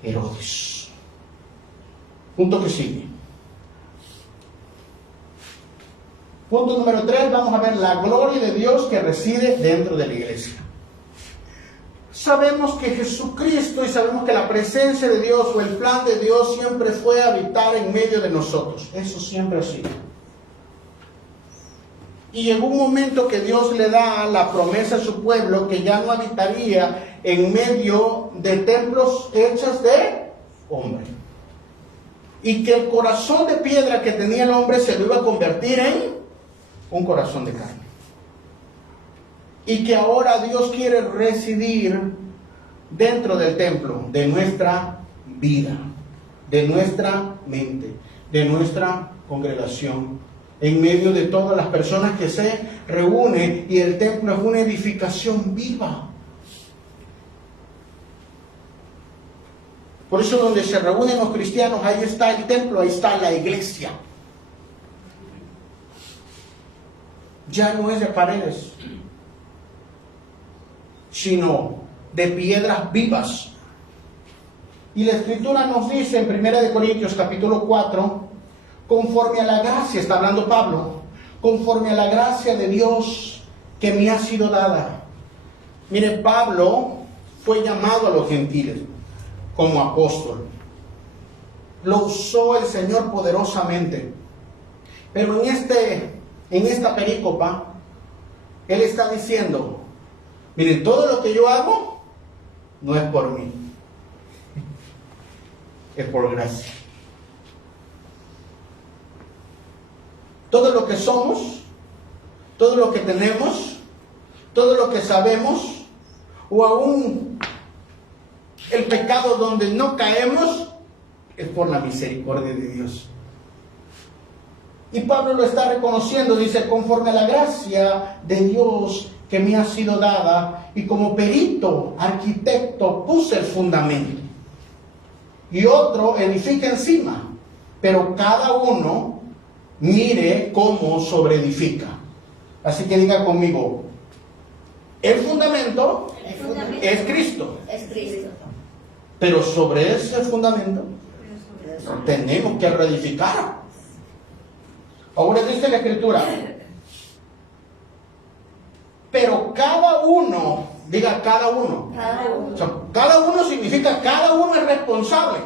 Herodes. Punto que sigue. Punto número 3, vamos a ver la gloria de Dios que reside dentro de la iglesia. Sabemos que Jesucristo y sabemos que la presencia de Dios o el plan de Dios siempre fue habitar en medio de nosotros. Eso siempre ha sido. Y llegó un momento que Dios le da la promesa a su pueblo que ya no habitaría en medio de templos hechos de hombre. Y que el corazón de piedra que tenía el hombre se lo iba a convertir en un corazón de carne. Y que ahora Dios quiere residir dentro del templo, de nuestra vida, de nuestra mente, de nuestra congregación, en medio de todas las personas que se reúnen, y el templo es una edificación viva. Por eso donde se reúnen los cristianos, ahí está el templo, ahí está la iglesia. Ya no es de paredes, sino de piedras vivas. Y la Escritura nos dice en 1 Corintios capítulo 4, conforme a la gracia, está hablando Pablo, conforme a la gracia de Dios que me ha sido dada. Mire, Pablo fue llamado a los gentiles como apóstol. Lo usó el Señor poderosamente. Pero en esta perícopa, él está diciendo, Miren, todo lo que yo hago no es por mí, es por gracia. Todo lo que somos, todo lo que tenemos, todo lo que sabemos, o aún el pecado donde no caemos, es por la misericordia de Dios. Y Pablo lo está reconociendo, dice, conforme a la gracia de Dios que me ha sido dada, y como perito, arquitecto, puse el fundamento. Y otro edifica encima, pero cada uno mire cómo sobreedifica. Así que diga conmigo, el fundamento es Cristo. Es Cristo. Pero sobre ese fundamento tenemos que reedificar. Ahora dice la Escritura, pero cada uno, diga cada uno. Cada uno. O sea, cada uno significa cada uno es responsable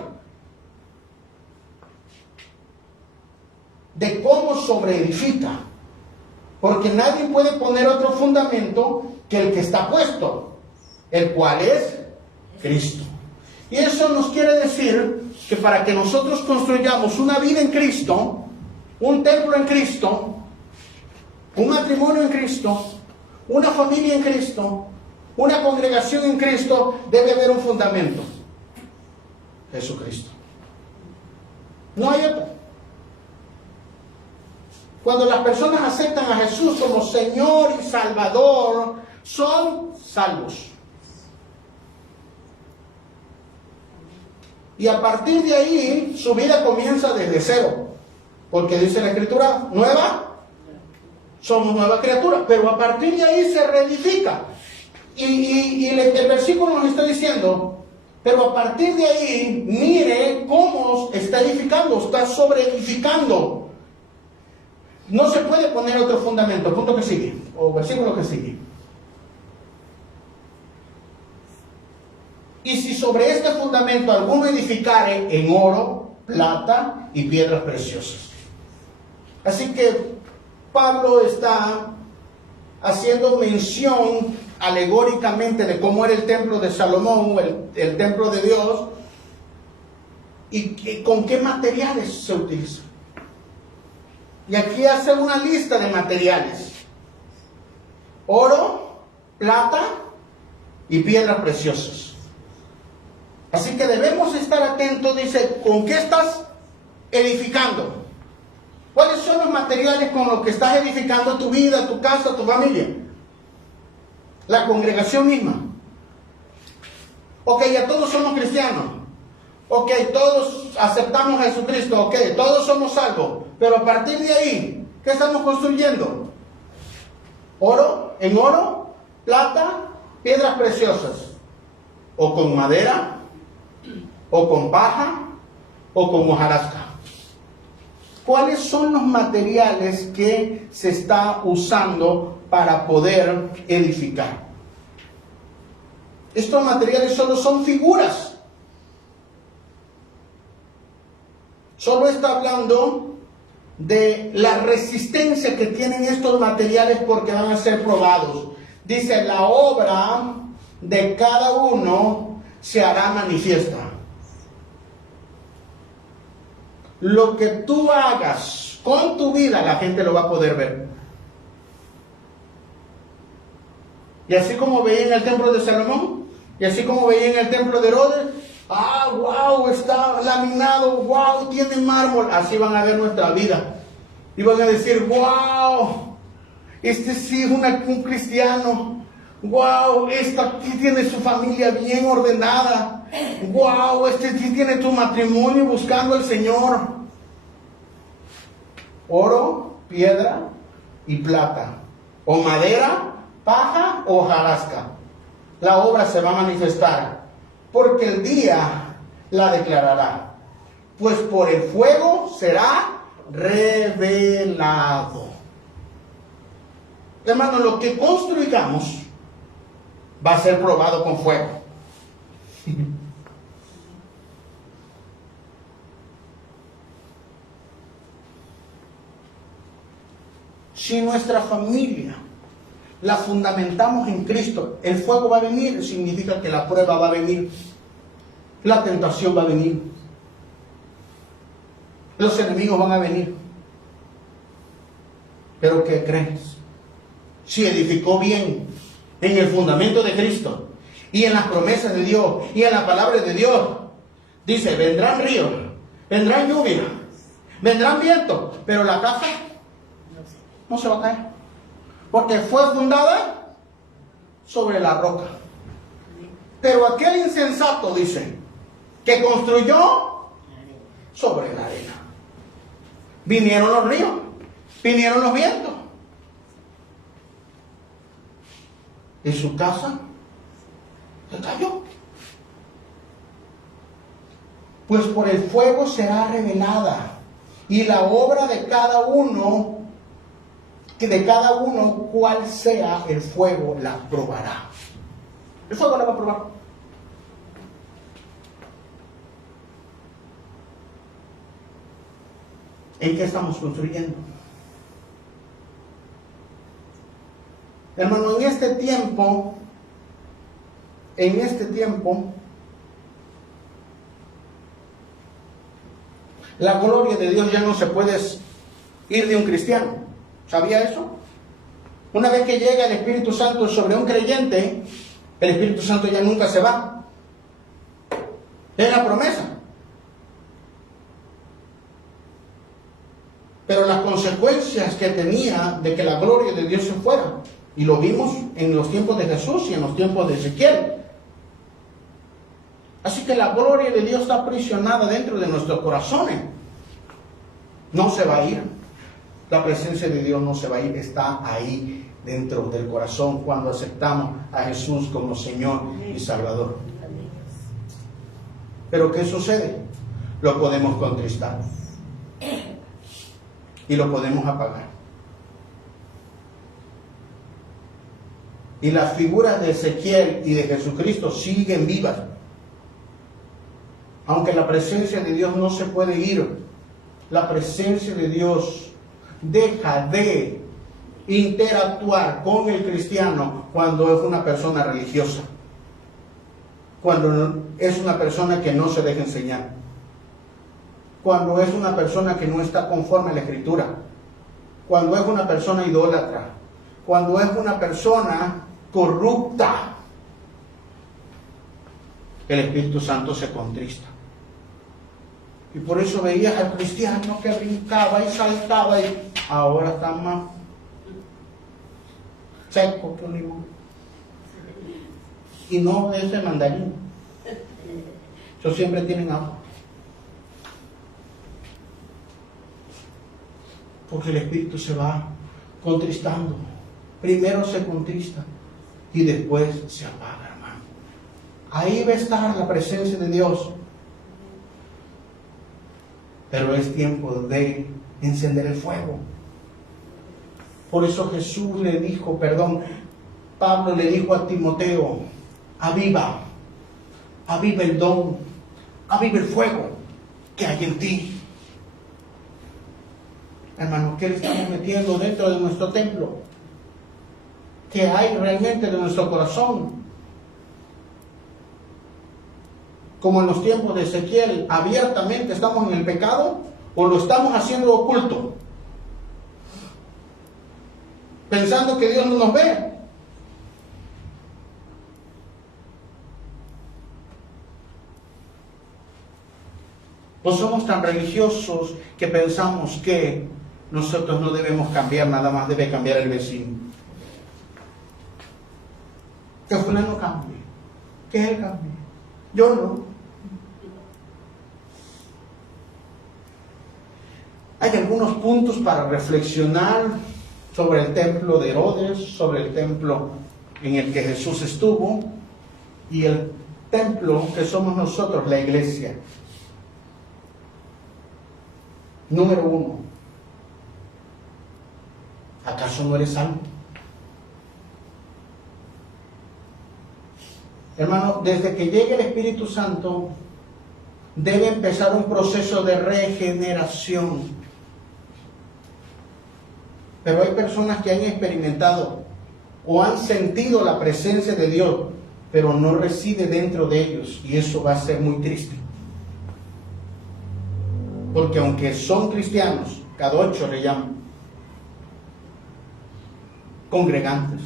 de cómo sobreedifica. Porque nadie puede poner otro fundamento que el que está puesto, el cual es Cristo. Y eso nos quiere decir que para que nosotros construyamos una vida en Cristo, un templo en Cristo, un matrimonio en Cristo, una familia en Cristo, una congregación en Cristo, debe haber un fundamento: Jesucristo. No hay otro. Cuando las personas aceptan a Jesús como Señor y Salvador, son salvos. Y a partir de ahí, su vida comienza desde cero. Porque dice la Escritura, nueva, somos nueva criatura. Pero a partir de ahí se reedifica. Y el versículo nos está diciendo, pero a partir de ahí, mire cómo está edificando, está sobreedificando. No se puede poner otro fundamento. Punto que sigue, o versículo que sigue. Y si sobre este fundamento alguno edificare en oro, plata y piedras preciosas. Así que Pablo está haciendo mención alegóricamente de cómo era el templo de Salomón, el templo de Dios, y con qué materiales se utilizan. Y aquí hace una lista de materiales: oro, plata y piedras preciosas. Así que debemos estar atentos, dice, ¿con qué estás edificando? ¿Cuáles son los materiales con los que estás edificando tu vida, tu casa, tu familia? La congregación misma. Ok, ya todos somos cristianos. Ok, todos aceptamos a Jesucristo. Ok, todos somos salvos. Pero a partir de ahí, ¿qué estamos construyendo? Oro, en oro, plata, piedras preciosas. O con madera, o con paja, o con hojarasca. ¿Cuáles son los materiales que se está usando para poder edificar? Estos materiales solo son figuras. Solo está hablando de la resistencia que tienen estos materiales porque van a ser probados. Dice, la obra de cada uno se hará manifiesta. Lo que tú hagas con tu vida, la gente lo va a poder ver. Y así como veía en el templo de Salomón, y así como veía en el templo de Herodes, wow, está laminado, wow, tiene mármol. Así van a ver nuestra vida. Y van a decir, wow, este sí es un cristiano. Wow, esta aquí tiene su familia bien ordenada. Wow, este sí tiene tu matrimonio buscando al Señor. Oro, piedra y plata. O madera, paja o hojarasca. La obra se va a manifestar, porque el día la declarará. Pues por el fuego será revelado. Hermano, lo que construyamos va a ser probado con fuego. Si nuestra familia la fundamentamos en Cristo, el fuego va a venir, significa que la prueba va a venir, la tentación va a venir, los enemigos van a venir. Pero ¿qué crees? Si edificó bien en el fundamento de Cristo y en las promesas de Dios y en la palabra de Dios, dice, vendrán ríos, vendrán lluvia, vendrán vientos, pero la casa no se va a caer, porque fue fundada sobre la roca. Pero aquel insensato, dice, que construyó sobre la arena. Vinieron los ríos, vinieron los vientos, y su casa se cayó. Pues por el fuego será revelada, y la obra de cada uno, cual sea el fuego, la probará. El fuego la va a probar. ¿En qué estamos construyendo? Hermano, en este tiempo, la gloria de Dios ya no se puede ir de un cristiano. ¿Sabía eso? Una vez que llega el Espíritu Santo sobre un creyente, el Espíritu Santo ya nunca se va. Es la promesa. Pero las consecuencias que tenía de que la gloria de Dios se fuera, y lo vimos en los tiempos de Jesús y en los tiempos de Ezequiel. Así que la gloria de Dios está aprisionada dentro de nuestros corazones. No se va a ir. La presencia de Dios no se va a ir, está ahí dentro del corazón cuando aceptamos a Jesús como Señor y Salvador. Pero ¿qué sucede? Lo podemos contristar y lo podemos apagar. Y las figuras de Ezequiel y de Jesucristo siguen vivas. Aunque la presencia de Dios no se puede ir, la presencia de Dios deja de interactuar con el cristiano cuando es una persona religiosa, cuando es una persona que no se deja enseñar, cuando es una persona que no está conforme a la Escritura, cuando es una persona idólatra, cuando es una persona corrupta. El Espíritu Santo se contrista. Y por eso veías al cristiano que brincaba y saltaba y ahora está más seco que un limón. Y no ese mandarín. Ellos siempre tienen agua. Porque el Espíritu se va contristando. Primero se contrista y después se apaga, hermano. Ahí va a estar la presencia de Dios. Pero es tiempo de encender el fuego. Por eso Jesús le dijo, Pablo le dijo a Timoteo, aviva el don, aviva el fuego que hay en ti. Hermano, ¿qué le estamos metiendo dentro de nuestro templo? ¿Qué hay realmente de nuestro corazón? Como en los tiempos de Ezequiel, abiertamente estamos en el pecado o lo estamos haciendo oculto, pensando que Dios no nos ve. O somos tan religiosos que pensamos que nosotros no debemos cambiar, nada más debe cambiar el vecino. Que fulano cambie, que él cambie, yo no. Hay algunos puntos para reflexionar sobre el templo de Herodes, sobre el templo en el que Jesús estuvo y el templo que somos nosotros, la iglesia. Número 1. ¿Acaso no eres salvo? Hermano, desde que llegue el Espíritu Santo, debe empezar un proceso de regeneración. Pero hay personas que han experimentado o han sentido la presencia de Dios, pero no reside dentro de ellos, y eso va a ser muy triste. Porque aunque son cristianos, cada 8 le llaman, congregantes,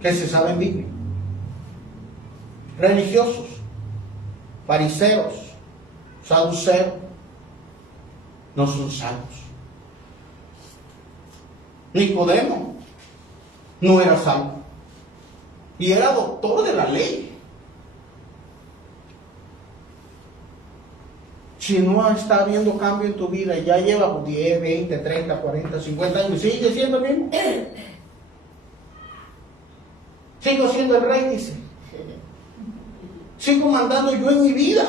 que se saben Biblia, religiosos, fariseos, saduceos, no son salvos. Nicodemo no era salvo y era doctor de la ley. Si no está habiendo cambio en tu vida, ya lleva 10, 20, 30, 40, 50 años, sigue siendo el mismo. Sigo siendo el rey, dice. Sigo mandando yo en mi vida.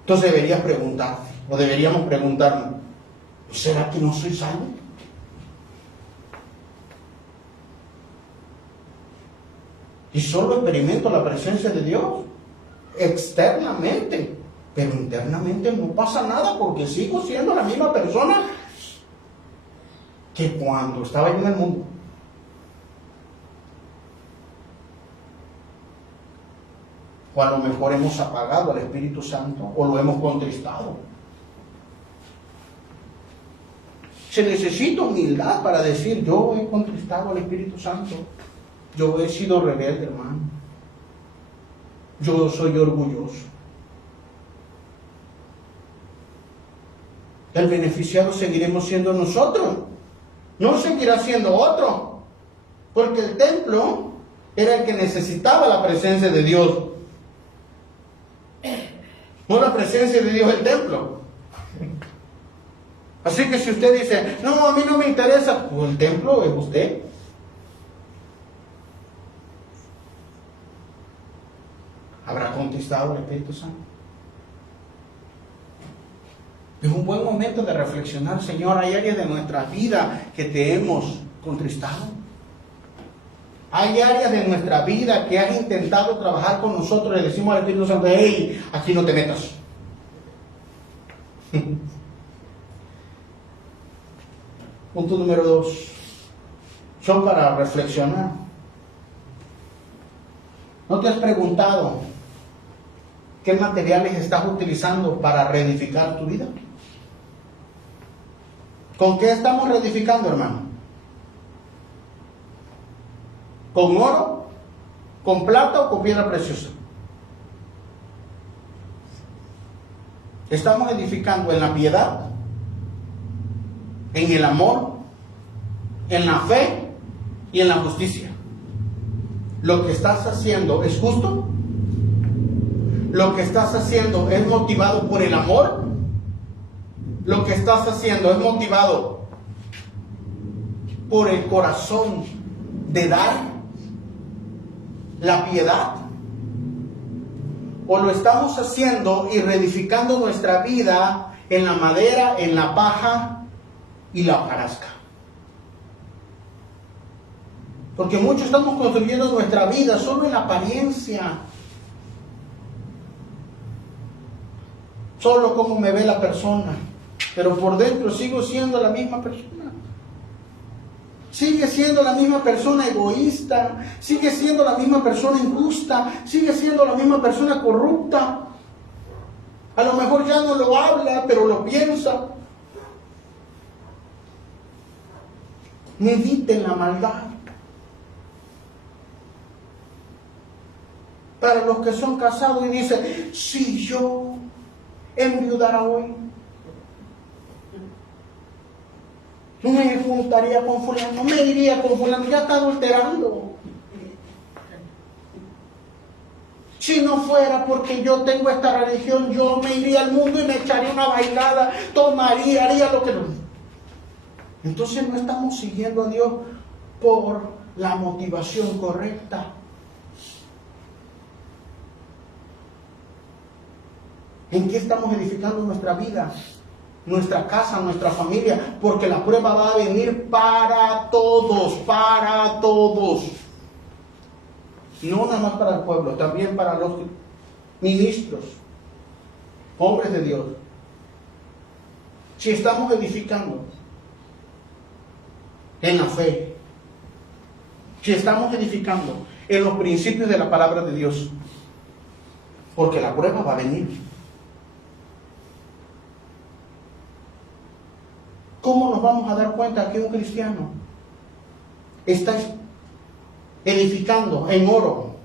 Entonces deberías preguntarte, o deberíamos preguntarnos, ¿será que no soy salvo? Y solo experimento la presencia de Dios externamente, pero internamente no pasa nada, porque sigo siendo la misma persona que cuando estaba yo en el mundo. O a lo mejor hemos apagado al Espíritu Santo, o lo hemos contristado. Se necesita humildad para decir: yo he contristado al Espíritu Santo, yo he sido rebelde, hermano, yo soy orgulloso. El beneficiado seguiremos siendo nosotros, no seguirá siendo otro, porque el templo era el que necesitaba la presencia de Dios, no la presencia de Dios el templo. Así que si usted dice: no, a mí no me interesa, pues el templo es usted. ¿Habrá conquistado el Espíritu Santo? Es un buen momento de reflexionar: Señor, hay áreas de nuestra vida que te hemos contristado. Hay áreas de nuestra vida que has intentado trabajar con nosotros. Le decimos al Espíritu Santo: hey, aquí no te metas. Punto número 2. Son para reflexionar. ¿No te has preguntado qué materiales estás utilizando para reedificar tu vida? ¿Con qué estamos reedificando, hermano? ¿Con oro? ¿Con plata o con piedra preciosa? Estamos edificando en la piedad, en el amor, en la fe y en la justicia. ¿Lo que estás haciendo es justo? ¿Lo que estás haciendo es motivado por el amor? ¿Lo que estás haciendo es motivado por el corazón de dar, la piedad? ¿O lo estamos haciendo y reedificando nuestra vida en la madera, en la paja y la hojarasca? Porque muchos estamos construyendo nuestra vida solo en la apariencia, solo como me ve la persona, pero por dentro sigo siendo la misma persona. Sigue siendo la misma persona egoísta, sigue siendo la misma persona injusta, sigue siendo la misma persona corrupta. A lo mejor ya no lo habla, pero lo piensa. Mediten la maldad. Para los que son casados y dicen: si yo enviudara hoy, me juntaría con fulano, me iría con fulano, ya está adulterando. Si no fuera porque yo tengo esta religión, yo me iría al mundo y me echaría una bailada, tomaría, haría lo que no. Entonces no estamos siguiendo a Dios por la motivación correcta. ¿En qué estamos edificando nuestra vida, nuestra casa, nuestra familia? Porque la prueba va a venir para todos, para todos. No nada más para el pueblo, también para los ministros, hombres de Dios. Si estamos edificando en la fe, si estamos edificando en los principios de la palabra de Dios, porque la prueba va a venir. ¿Cómo nos vamos a dar cuenta que un cristiano está edificando en oro,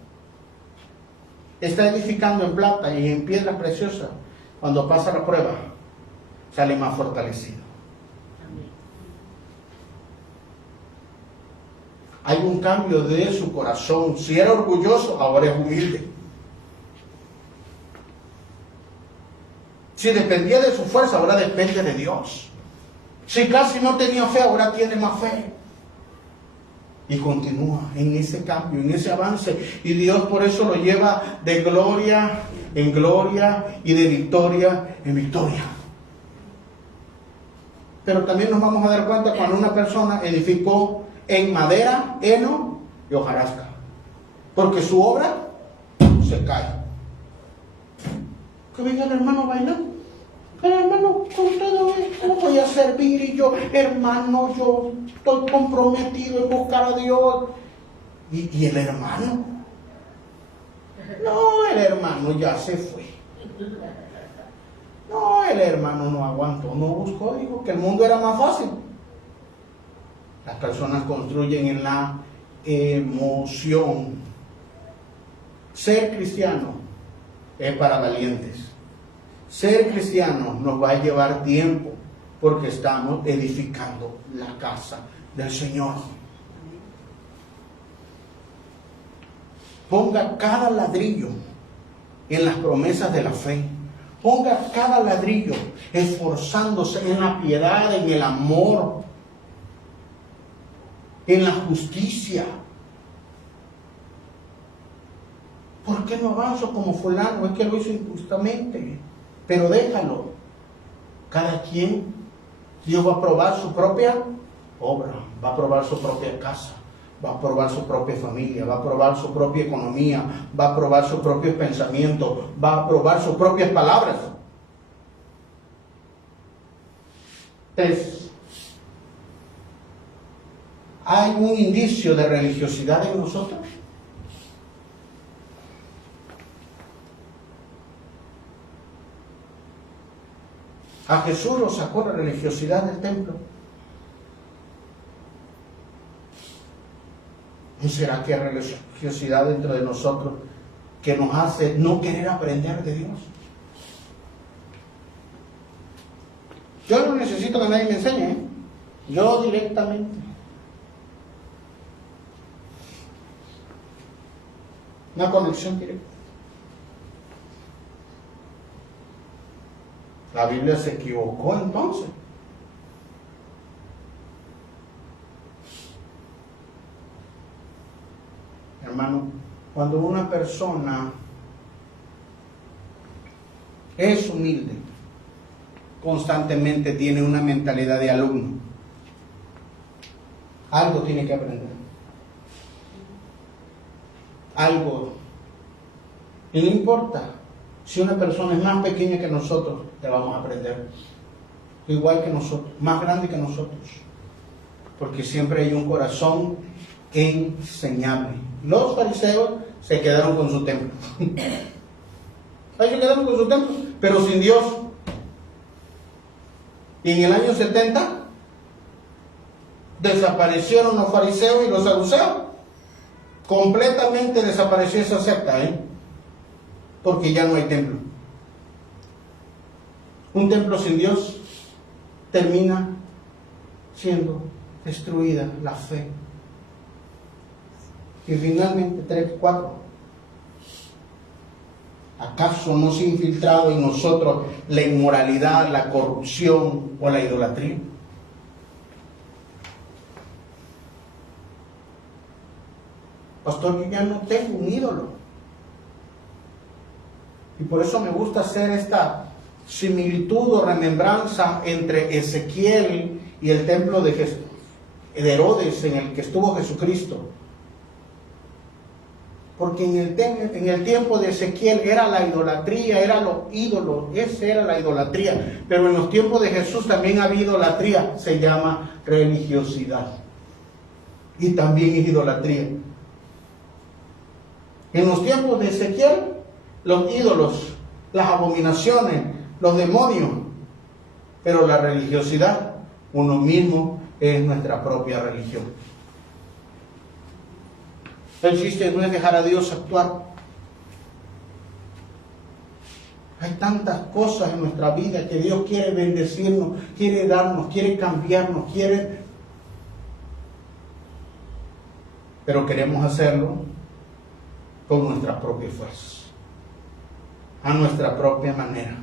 está edificando en plata y en piedras preciosas? Cuando pasa la prueba, sale más fortalecido. Hay un cambio de su corazón. Si era orgulloso, ahora es humilde. Si dependía de su fuerza, ahora depende de Dios. Si casi no tenía fe, ahora tiene más fe. Y continúa en ese cambio, en ese avance. Y Dios por eso lo lleva de gloria en gloria y de victoria en victoria. Pero también nos vamos a dar cuenta cuando una persona edificó en madera, heno y hojarasca, porque su obra se cae. Que venga el hermano bailando. Pero hermano, con todo esto voy a servir, y yo, hermano, yo estoy comprometido en buscar a Dios. ¿Y el hermano? No, el hermano ya se fue. No, el hermano no aguantó, no buscó, dijo que el mundo era más fácil. Las personas construyen en la emoción. Ser cristiano es para valientes. Ser cristiano nos va a llevar tiempo, porque estamos edificando la casa del Señor. Ponga cada ladrillo en las promesas de la fe. Ponga cada ladrillo esforzándose en la piedad, en el amor, en la justicia. ¿Por qué no avanzo como fulano? Es que lo hizo injustamente. Pero déjalo. Cada quien, Dios va a probar su propia obra, va a probar su propia casa, va a probar su propia familia, va a probar su propia economía, va a probar sus propios pensamientos, va a probar sus propias palabras. 3. ¿Hay un indicio de religiosidad en nosotros? A Jesús lo sacó la religiosidad del templo. ¿No será que hay religiosidad dentro de nosotros que nos hace no querer aprender de Dios? Yo no necesito que nadie me enseñe, ¿eh? Yo directamente. Una conexión directa. La Biblia se equivocó entonces. Hermano, cuando una persona es humilde, constantemente tiene una mentalidad de alumno, algo tiene que aprender. Algo. Y no importa si una persona es más pequeña que nosotros, te vamos a aprender. Igual que nosotros, más grande que nosotros. Porque siempre hay un corazón enseñable. Los fariseos se quedaron con su templo. Ellos se quedaron con su templo, pero sin Dios. Y en el año 70 desaparecieron los fariseos y los saduceos. Completamente desapareció esa secta, porque ya no hay templo. Un templo sin Dios termina siendo destruida la fe. Y finalmente 3, 4. ¿Acaso no se ha infiltrado en nosotros la inmoralidad, la corrupción o la idolatría? Pastor, yo ya no tengo un ídolo. Y por eso me gusta hacer esta similitud o remembranza entre Ezequiel y el templo de Herodes en el que estuvo Jesucristo. Porque en el tiempo de Ezequiel era la idolatría, era los ídolos, esa era la idolatría. Pero en los tiempos de Jesús también había idolatría, se llama religiosidad. y también es idolatría. En los tiempos de Ezequiel, los ídolos, las abominaciones, los demonios, pero la religiosidad, uno mismo es nuestra propia religión. El chiste no es dejar a Dios actuar. Hay tantas cosas en nuestra vida que Dios quiere bendecirnos, quiere darnos, quiere cambiarnos, pero queremos hacerlo con nuestras propias fuerzas, a nuestra propia manera,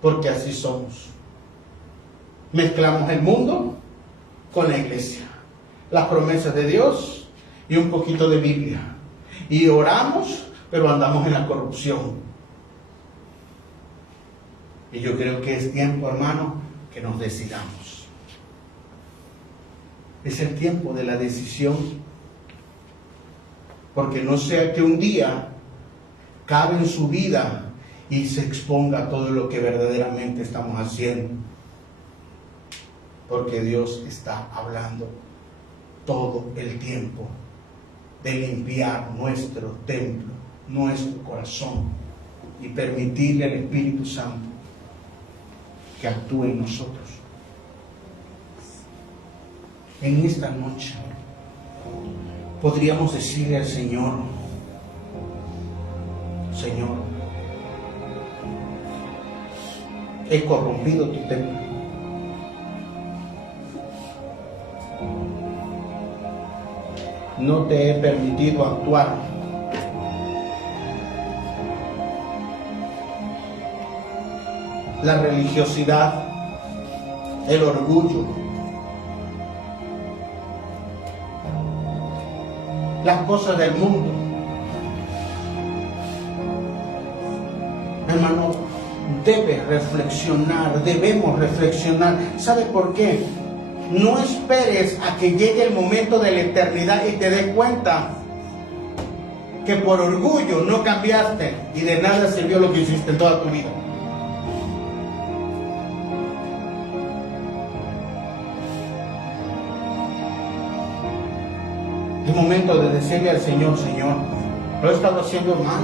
porque así somos. Mezclamos el mundo con la iglesia, las promesas de Dios y un poquito de Biblia, y oramos, pero andamos en la corrupción. Y yo creo que es tiempo, hermano, que nos decidamos. Es el tiempo de la decisión, porque no sea que un día cabe en su vida y se exponga todo lo que verdaderamente estamos haciendo, porque Dios está hablando todo el tiempo de limpiar nuestro templo, nuestro corazón, y permitirle al Espíritu Santo que actúe en nosotros. En esta noche podríamos decirle al Señor: Señor, he corrompido tu templo. No te he permitido actuar. La religiosidad, el orgullo, las cosas del mundo. Hermano, debemos reflexionar. ¿Sabe por qué? No esperes a que llegue el momento de la eternidad y te des cuenta que por orgullo no cambiaste y de nada sirvió lo que hiciste en toda tu vida. Es momento de decirle al Señor: Señor, lo he estado haciendo mal.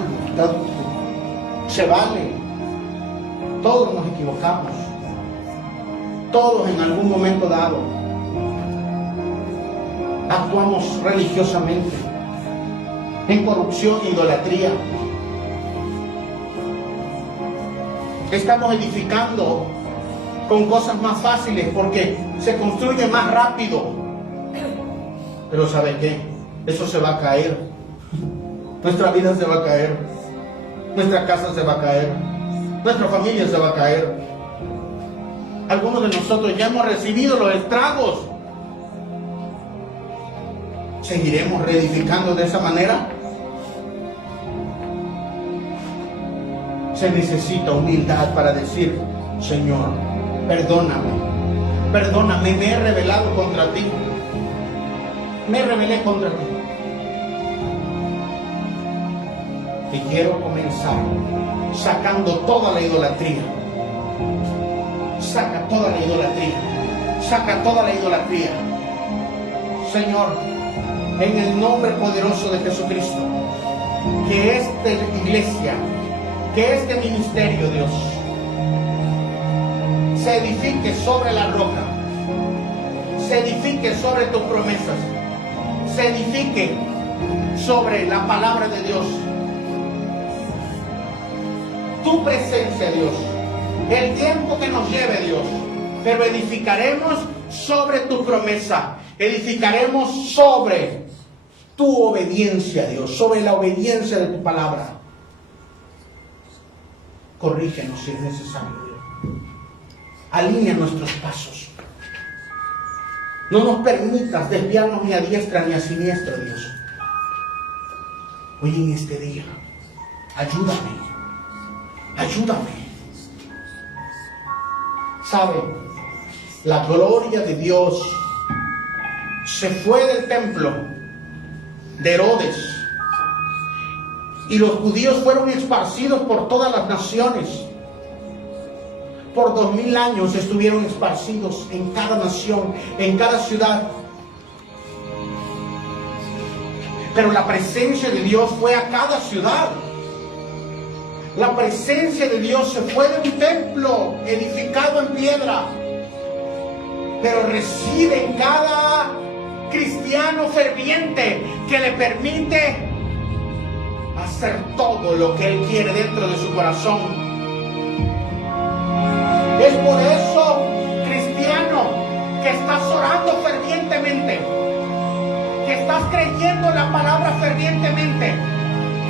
Se vale. Todos nos equivocamos. Todos en algún momento dado actuamos religiosamente, en corrupción e idolatría. Estamos edificando con cosas más fáciles porque se construye más rápido. Pero ¿sabe qué? Eso se va a caer. Nuestra vida se va a caer. Nuestra casa se va a caer. Nuestra familia se va a caer. Algunos de nosotros ya hemos recibido los estragos. ¿Seguiremos reedificando de esa manera? Se necesita humildad para decir: Señor, perdóname, perdóname, me he rebelado contra ti. Me rebelé contra ti. Y quiero comenzar sacando toda la idolatría. Saca toda la idolatría. Saca toda la idolatría. Señor, en el nombre poderoso de Jesucristo, que esta iglesia, que este ministerio, Dios, se edifique sobre la roca, se edifique sobre tus promesas, se edifique sobre la palabra de Dios, tu presencia, Dios, el tiempo que nos lleve, Dios, pero edificaremos sobre tu promesa, edificaremos sobre tu obediencia, Dios, sobre la obediencia de tu palabra. Corrígenos si es necesario, Dios. Alinea nuestros pasos. No nos permitas desviarnos ni a diestra ni a siniestra, Dios. Hoy en este día, ayúdame. Ayúdame. ¿Sabe? La gloria de Dios se fue del templo de Herodes y los judíos fueron esparcidos por todas las naciones. Por 2000 años estuvieron esparcidos en cada nación, en cada ciudad. Pero la presencia de Dios fue a cada ciudad. La presencia de Dios se fue de un templo edificado en piedra, pero reside en cada cristiano ferviente que le permite hacer todo lo que Él quiere dentro de su corazón. Es por eso, cristiano, que estás orando fervientemente, que estás creyendo la palabra fervientemente,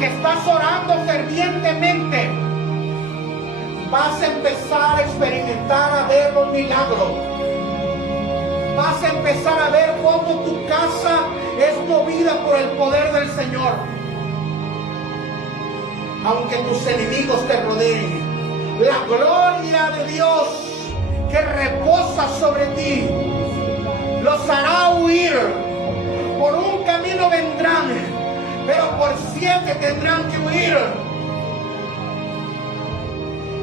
que estás orando fervientemente, vas a empezar a experimentar, a ver los milagros. Vas a empezar a ver cómo tu casa es movida por el poder del Señor. Aunque tus enemigos te rodeen, la gloria de Dios que reposa sobre ti los hará huir. Por un camino vendrán, pero por 7 tendrán que huir.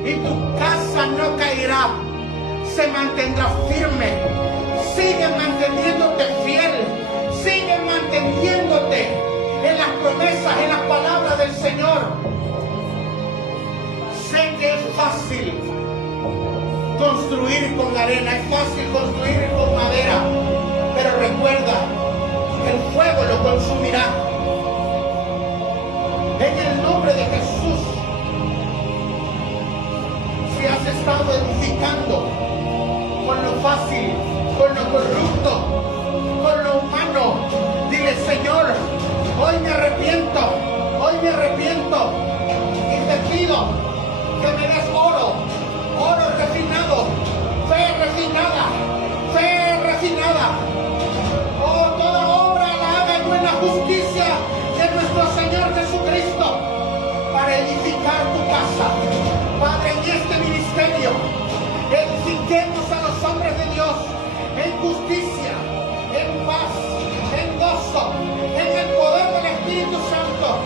Y tu casa no caerá, se mantendrá firme. Sigue manteniéndote fiel, sigue manteniéndote en las promesas, en las palabras del Señor. Sé que es fácil construir con arena, es fácil construir con madera, pero recuerda, el fuego lo consumirá. En el nombre de Jesús, si has estado edificando con lo fácil, con lo corrupto, con lo humano, dile: Señor, hoy me arrepiento y te pido que me des oro refinado, fe refinada. Oh, toda obra la haga en buena justicia de nuestro Señor Jesucristo para edificar tu casa. Padre, en este ministerio edifiquemos a los hombres de Dios en justicia, en paz, en gozo, en el poder del Espíritu Santo.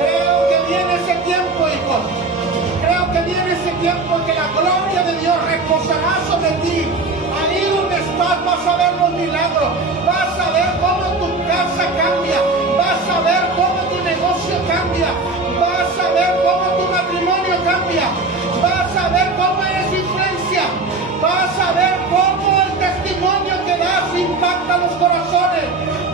Creo que viene ese tiempo, hijos. Creo que viene ese tiempo en que la gloria de Dios reposará sobre ti. Ahí donde estás vas a ver los milagros. Vas a ver cómo tu casa cambia. Vas a ver cómo tu negocio cambia. Vas a ver cómo tu matrimonio cambia. Vas a ver cómo eres influencia. Vas a ver cómo el testimonio que das impacta los corazones.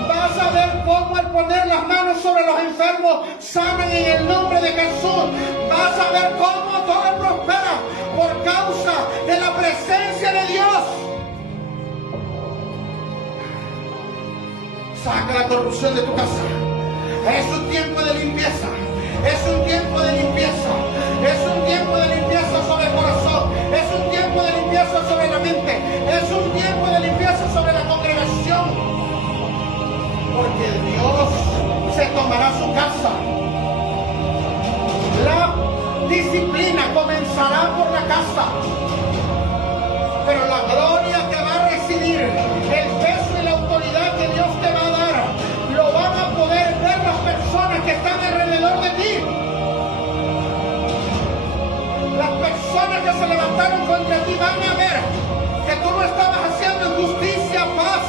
Vas a ver cómo al poner las manos sobre los enfermos sanan en el nombre de Jesús. Vas a ver cómo todo prospera por causa de la presencia de Dios. Saca la corrupción de tu casa. Es un tiempo de limpieza. Es un tiempo de limpieza. Es un tiempo de limpieza sobre el corazón. Es un tiempo de limpieza sobre la mente. Es un tiempo de limpieza sobre la congregación. Porque Dios se tomará su casa. La disciplina comenzará por la casa. Pero la gloria que va a residir, el peso y la autoridad que Dios te va a dar, lo van a poder ver las personas que están alrededor de ti. Las personas que se levantaron contra ti van a ver que tú no estabas haciendo justicia, paz,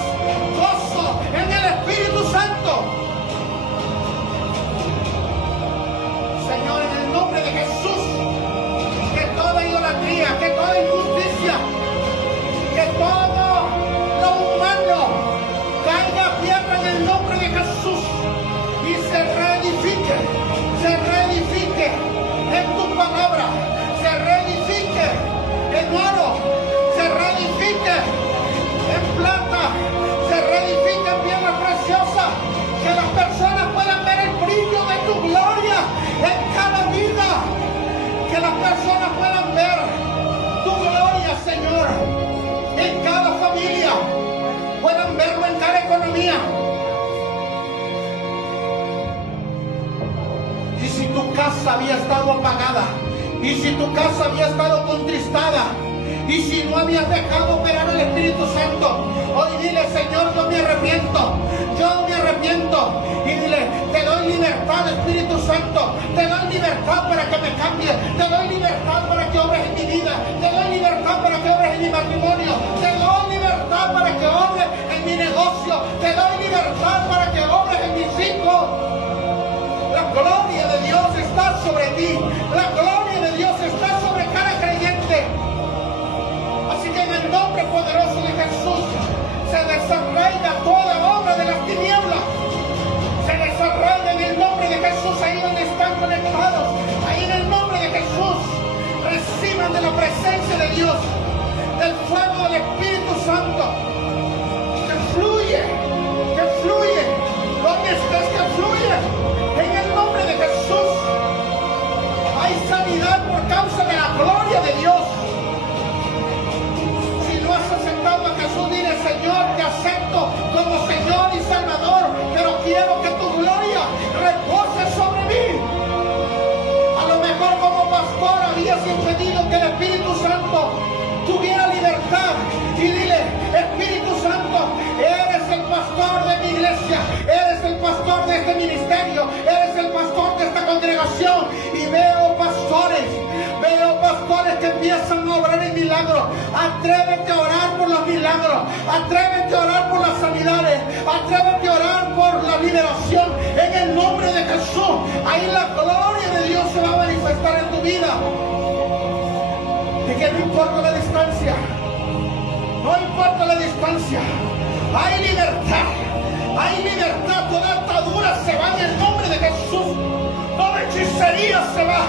gozo en el Espíritu Santo. Señor, en el nombre de Jesús, que toda idolatría, que toda injusticia, que todo lo humano caiga a tierra en el nombre de Jesús y se reedifique en tu palabra, se reedifique en oro, se reedifique en plata, se reedifique en piedra preciosa, que las personas puedan ver el brillo de tu gloria en cada vida, que las personas puedan ver tu gloria, Señor, en cada familia, puedan verlo en cada economía. Y si tu casa había estado apagada, y si tu casa había estado contristada, y si no habías dejado operar el Espíritu Santo, hoy dile: Señor, yo me arrepiento. Y dile: te doy libertad, Espíritu Santo. Te doy libertad para que me cambie. Te doy libertad para que obres en mi vida. Te doy libertad para que obres en mi matrimonio. Te doy libertad para que obres en mi mi negocio. Te doy libertad para que obres en mis hijos. La gloria de Dios está sobre ti. La gloria de Dios está sobre cada creyente. Así que en el nombre poderoso de Jesús se desarraiga toda obra de las tinieblas. Se desarraiga en el nombre de Jesús ahí donde están conectados. Ahí en el nombre de Jesús reciban de la presencia de Dios, del fuego del Espíritu Santo. Que fluye, que fluye. Donde estés, que fluye. En el nombre de Jesús hay sanidad por causa de la gloria de Dios. Si no has aceptado a Jesús, dile: Señor, te acepto como Señor y Salvador, pero quiero que tu gloria repose sobre mí. A lo mejor como pastor habías impedido que el Espíritu Santo tuviera libertad, y dile: Espíritu Santo, eres el pastor de mi iglesia, eres el pastor de este ministerio, eres el pastor de esta congregación, y veo pastores que empiezan a obrar en milagros. Atrévete a orar por los milagros, atrévete a orar por las sanidades, atrévete a orar por la liberación en el nombre de Jesús. Ahí la gloria de Dios se va a manifestar en tu vida. Y que no importa la distancia, no importa la distancia, hay libertad, toda atadura se va en el nombre de Jesús, toda hechicería se va,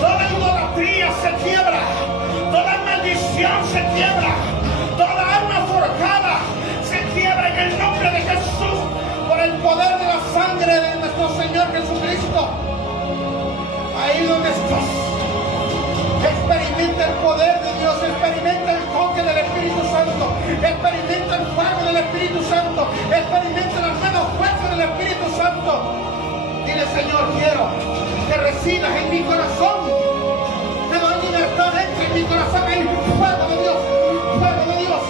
toda idolatría se quiebra, toda maldición se quiebra, toda arma forjada se quiebra en el nombre de Jesús, por el poder de la sangre de nuestro Señor Jesucristo. Ahí donde estás, experimenta el poder de Dios, experimenta el toque del Espíritu Santo, experimenta el fuego del Espíritu Santo, experimenta las manos fuertes del Espíritu Santo. Dile: Señor, quiero que residas en mi corazón. Te doy libertad, entra en mi corazón. Ahí, fuego de Dios, fuego de Dios,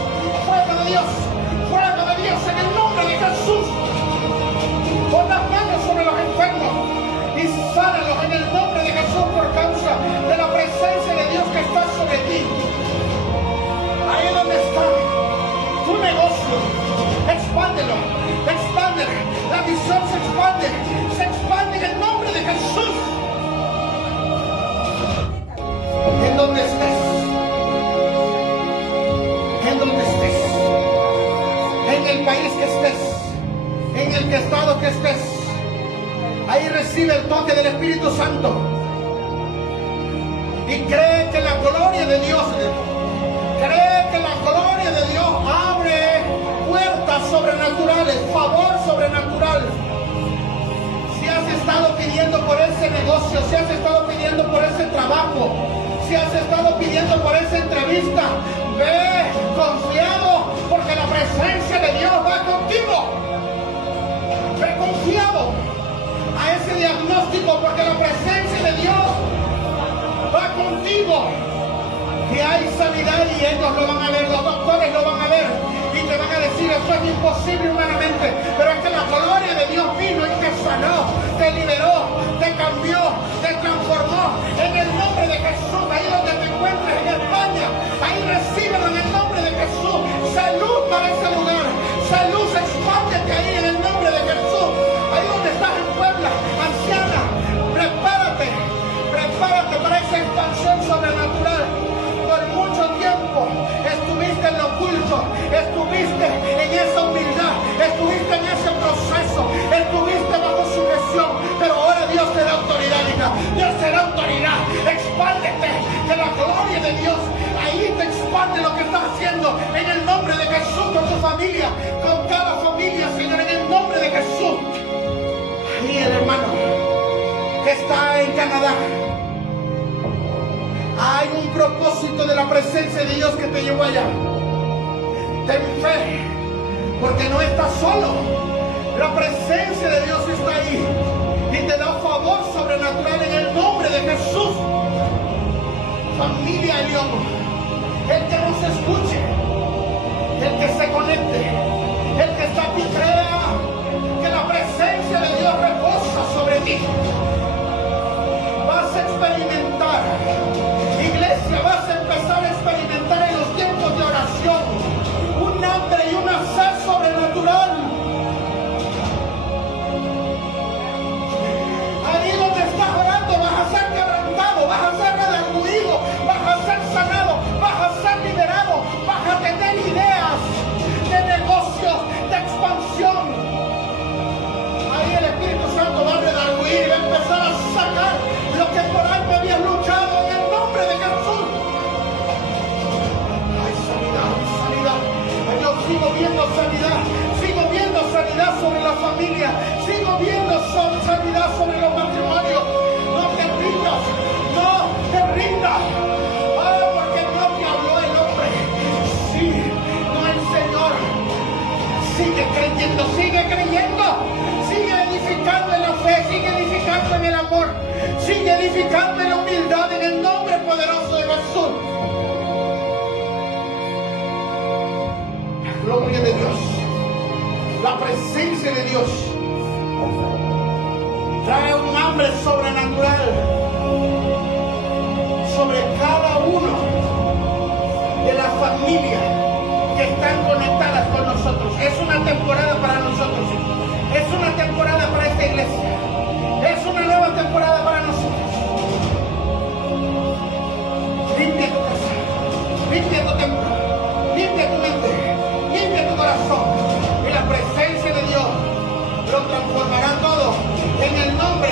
fuego de Dios, fuego de Dios, en el nombre de Jesús. Pon las manos sobre los enfermos y sánalos en el nombre de Jesús, por causa de la presencia de Dios que está sobre ti. Ahí donde está tu negocio, expándelo, expándelo. La visión se expande en el nombre de Jesús. En donde estés, en el país que estés, en el estado que estés, ahí recibe el toque del Espíritu Santo y cree que la gloria de Dios, abre puertas sobrenaturales, favor sobrenatural. Si has estado pidiendo por ese negocio, si has estado pidiendo por ese trabajo, si has estado pidiendo por esa entrevista, ve confiado, porque la presencia de Dios va contigo. Ve confiado a ese diagnóstico, porque la presencia de Dios va contigo. Que hay sanidad y ellos lo van a ver, los doctores lo van a ver y te van a decir: esto es imposible humanamente, pero es que la gloria de Dios vino y te sanó, te liberó, te cambió, te transformó en el nombre de Jesús. Ahí donde te encuentres en España, ahí recíbelo en el nombre de Jesús. Salud para ese lugar, salud, expándete ahí en el nombre de Jesús. Ahí donde estás en Puebla, anciana, prepárate para esa expansión sobrenatural. Por mucho tiempo estuviste en lo oculto, estuviste en esa humildad, estuviste en ese proceso, estuviste bajo sujeción, pero ahora Dios te da autoridad, hija. Dios te da autoridad. Expándete, que la gloria de Dios ahí te expande lo que estás haciendo en el nombre de Jesús, con tu familia, con cada familia, Señor, en el nombre de Jesús. Ahí el hermano que está en Canadá, hay un propósito de la presencia de Dios que te llevó allá. Ten fe, porque no estás solo. La presencia de Dios está ahí y te da favor sobrenatural en el nombre de Jesús. Familia de León, el que nos escuche, el que se conecte, el que está aquí, crea que la presencia de Dios reposa sobre ti. Vas a experimentar, iglesia, vas a empezar a experimentar en los tiempos de oración un hambre y una sed sobrenatural edificando en la humildad en el nombre poderoso de Jesús. La gloria de Dios, la presencia de Dios trae un hambre sobrenatural sobre cada uno de la familia que están conectadas con nosotros. Es una temporada para nosotros, es una temporada para esta iglesia, es una nueva temporada para nosotros. Limpia tu casa, limpia tu templo, limpia tu mente, limpia tu corazón, y la presencia de Dios lo transformará todo en el nombre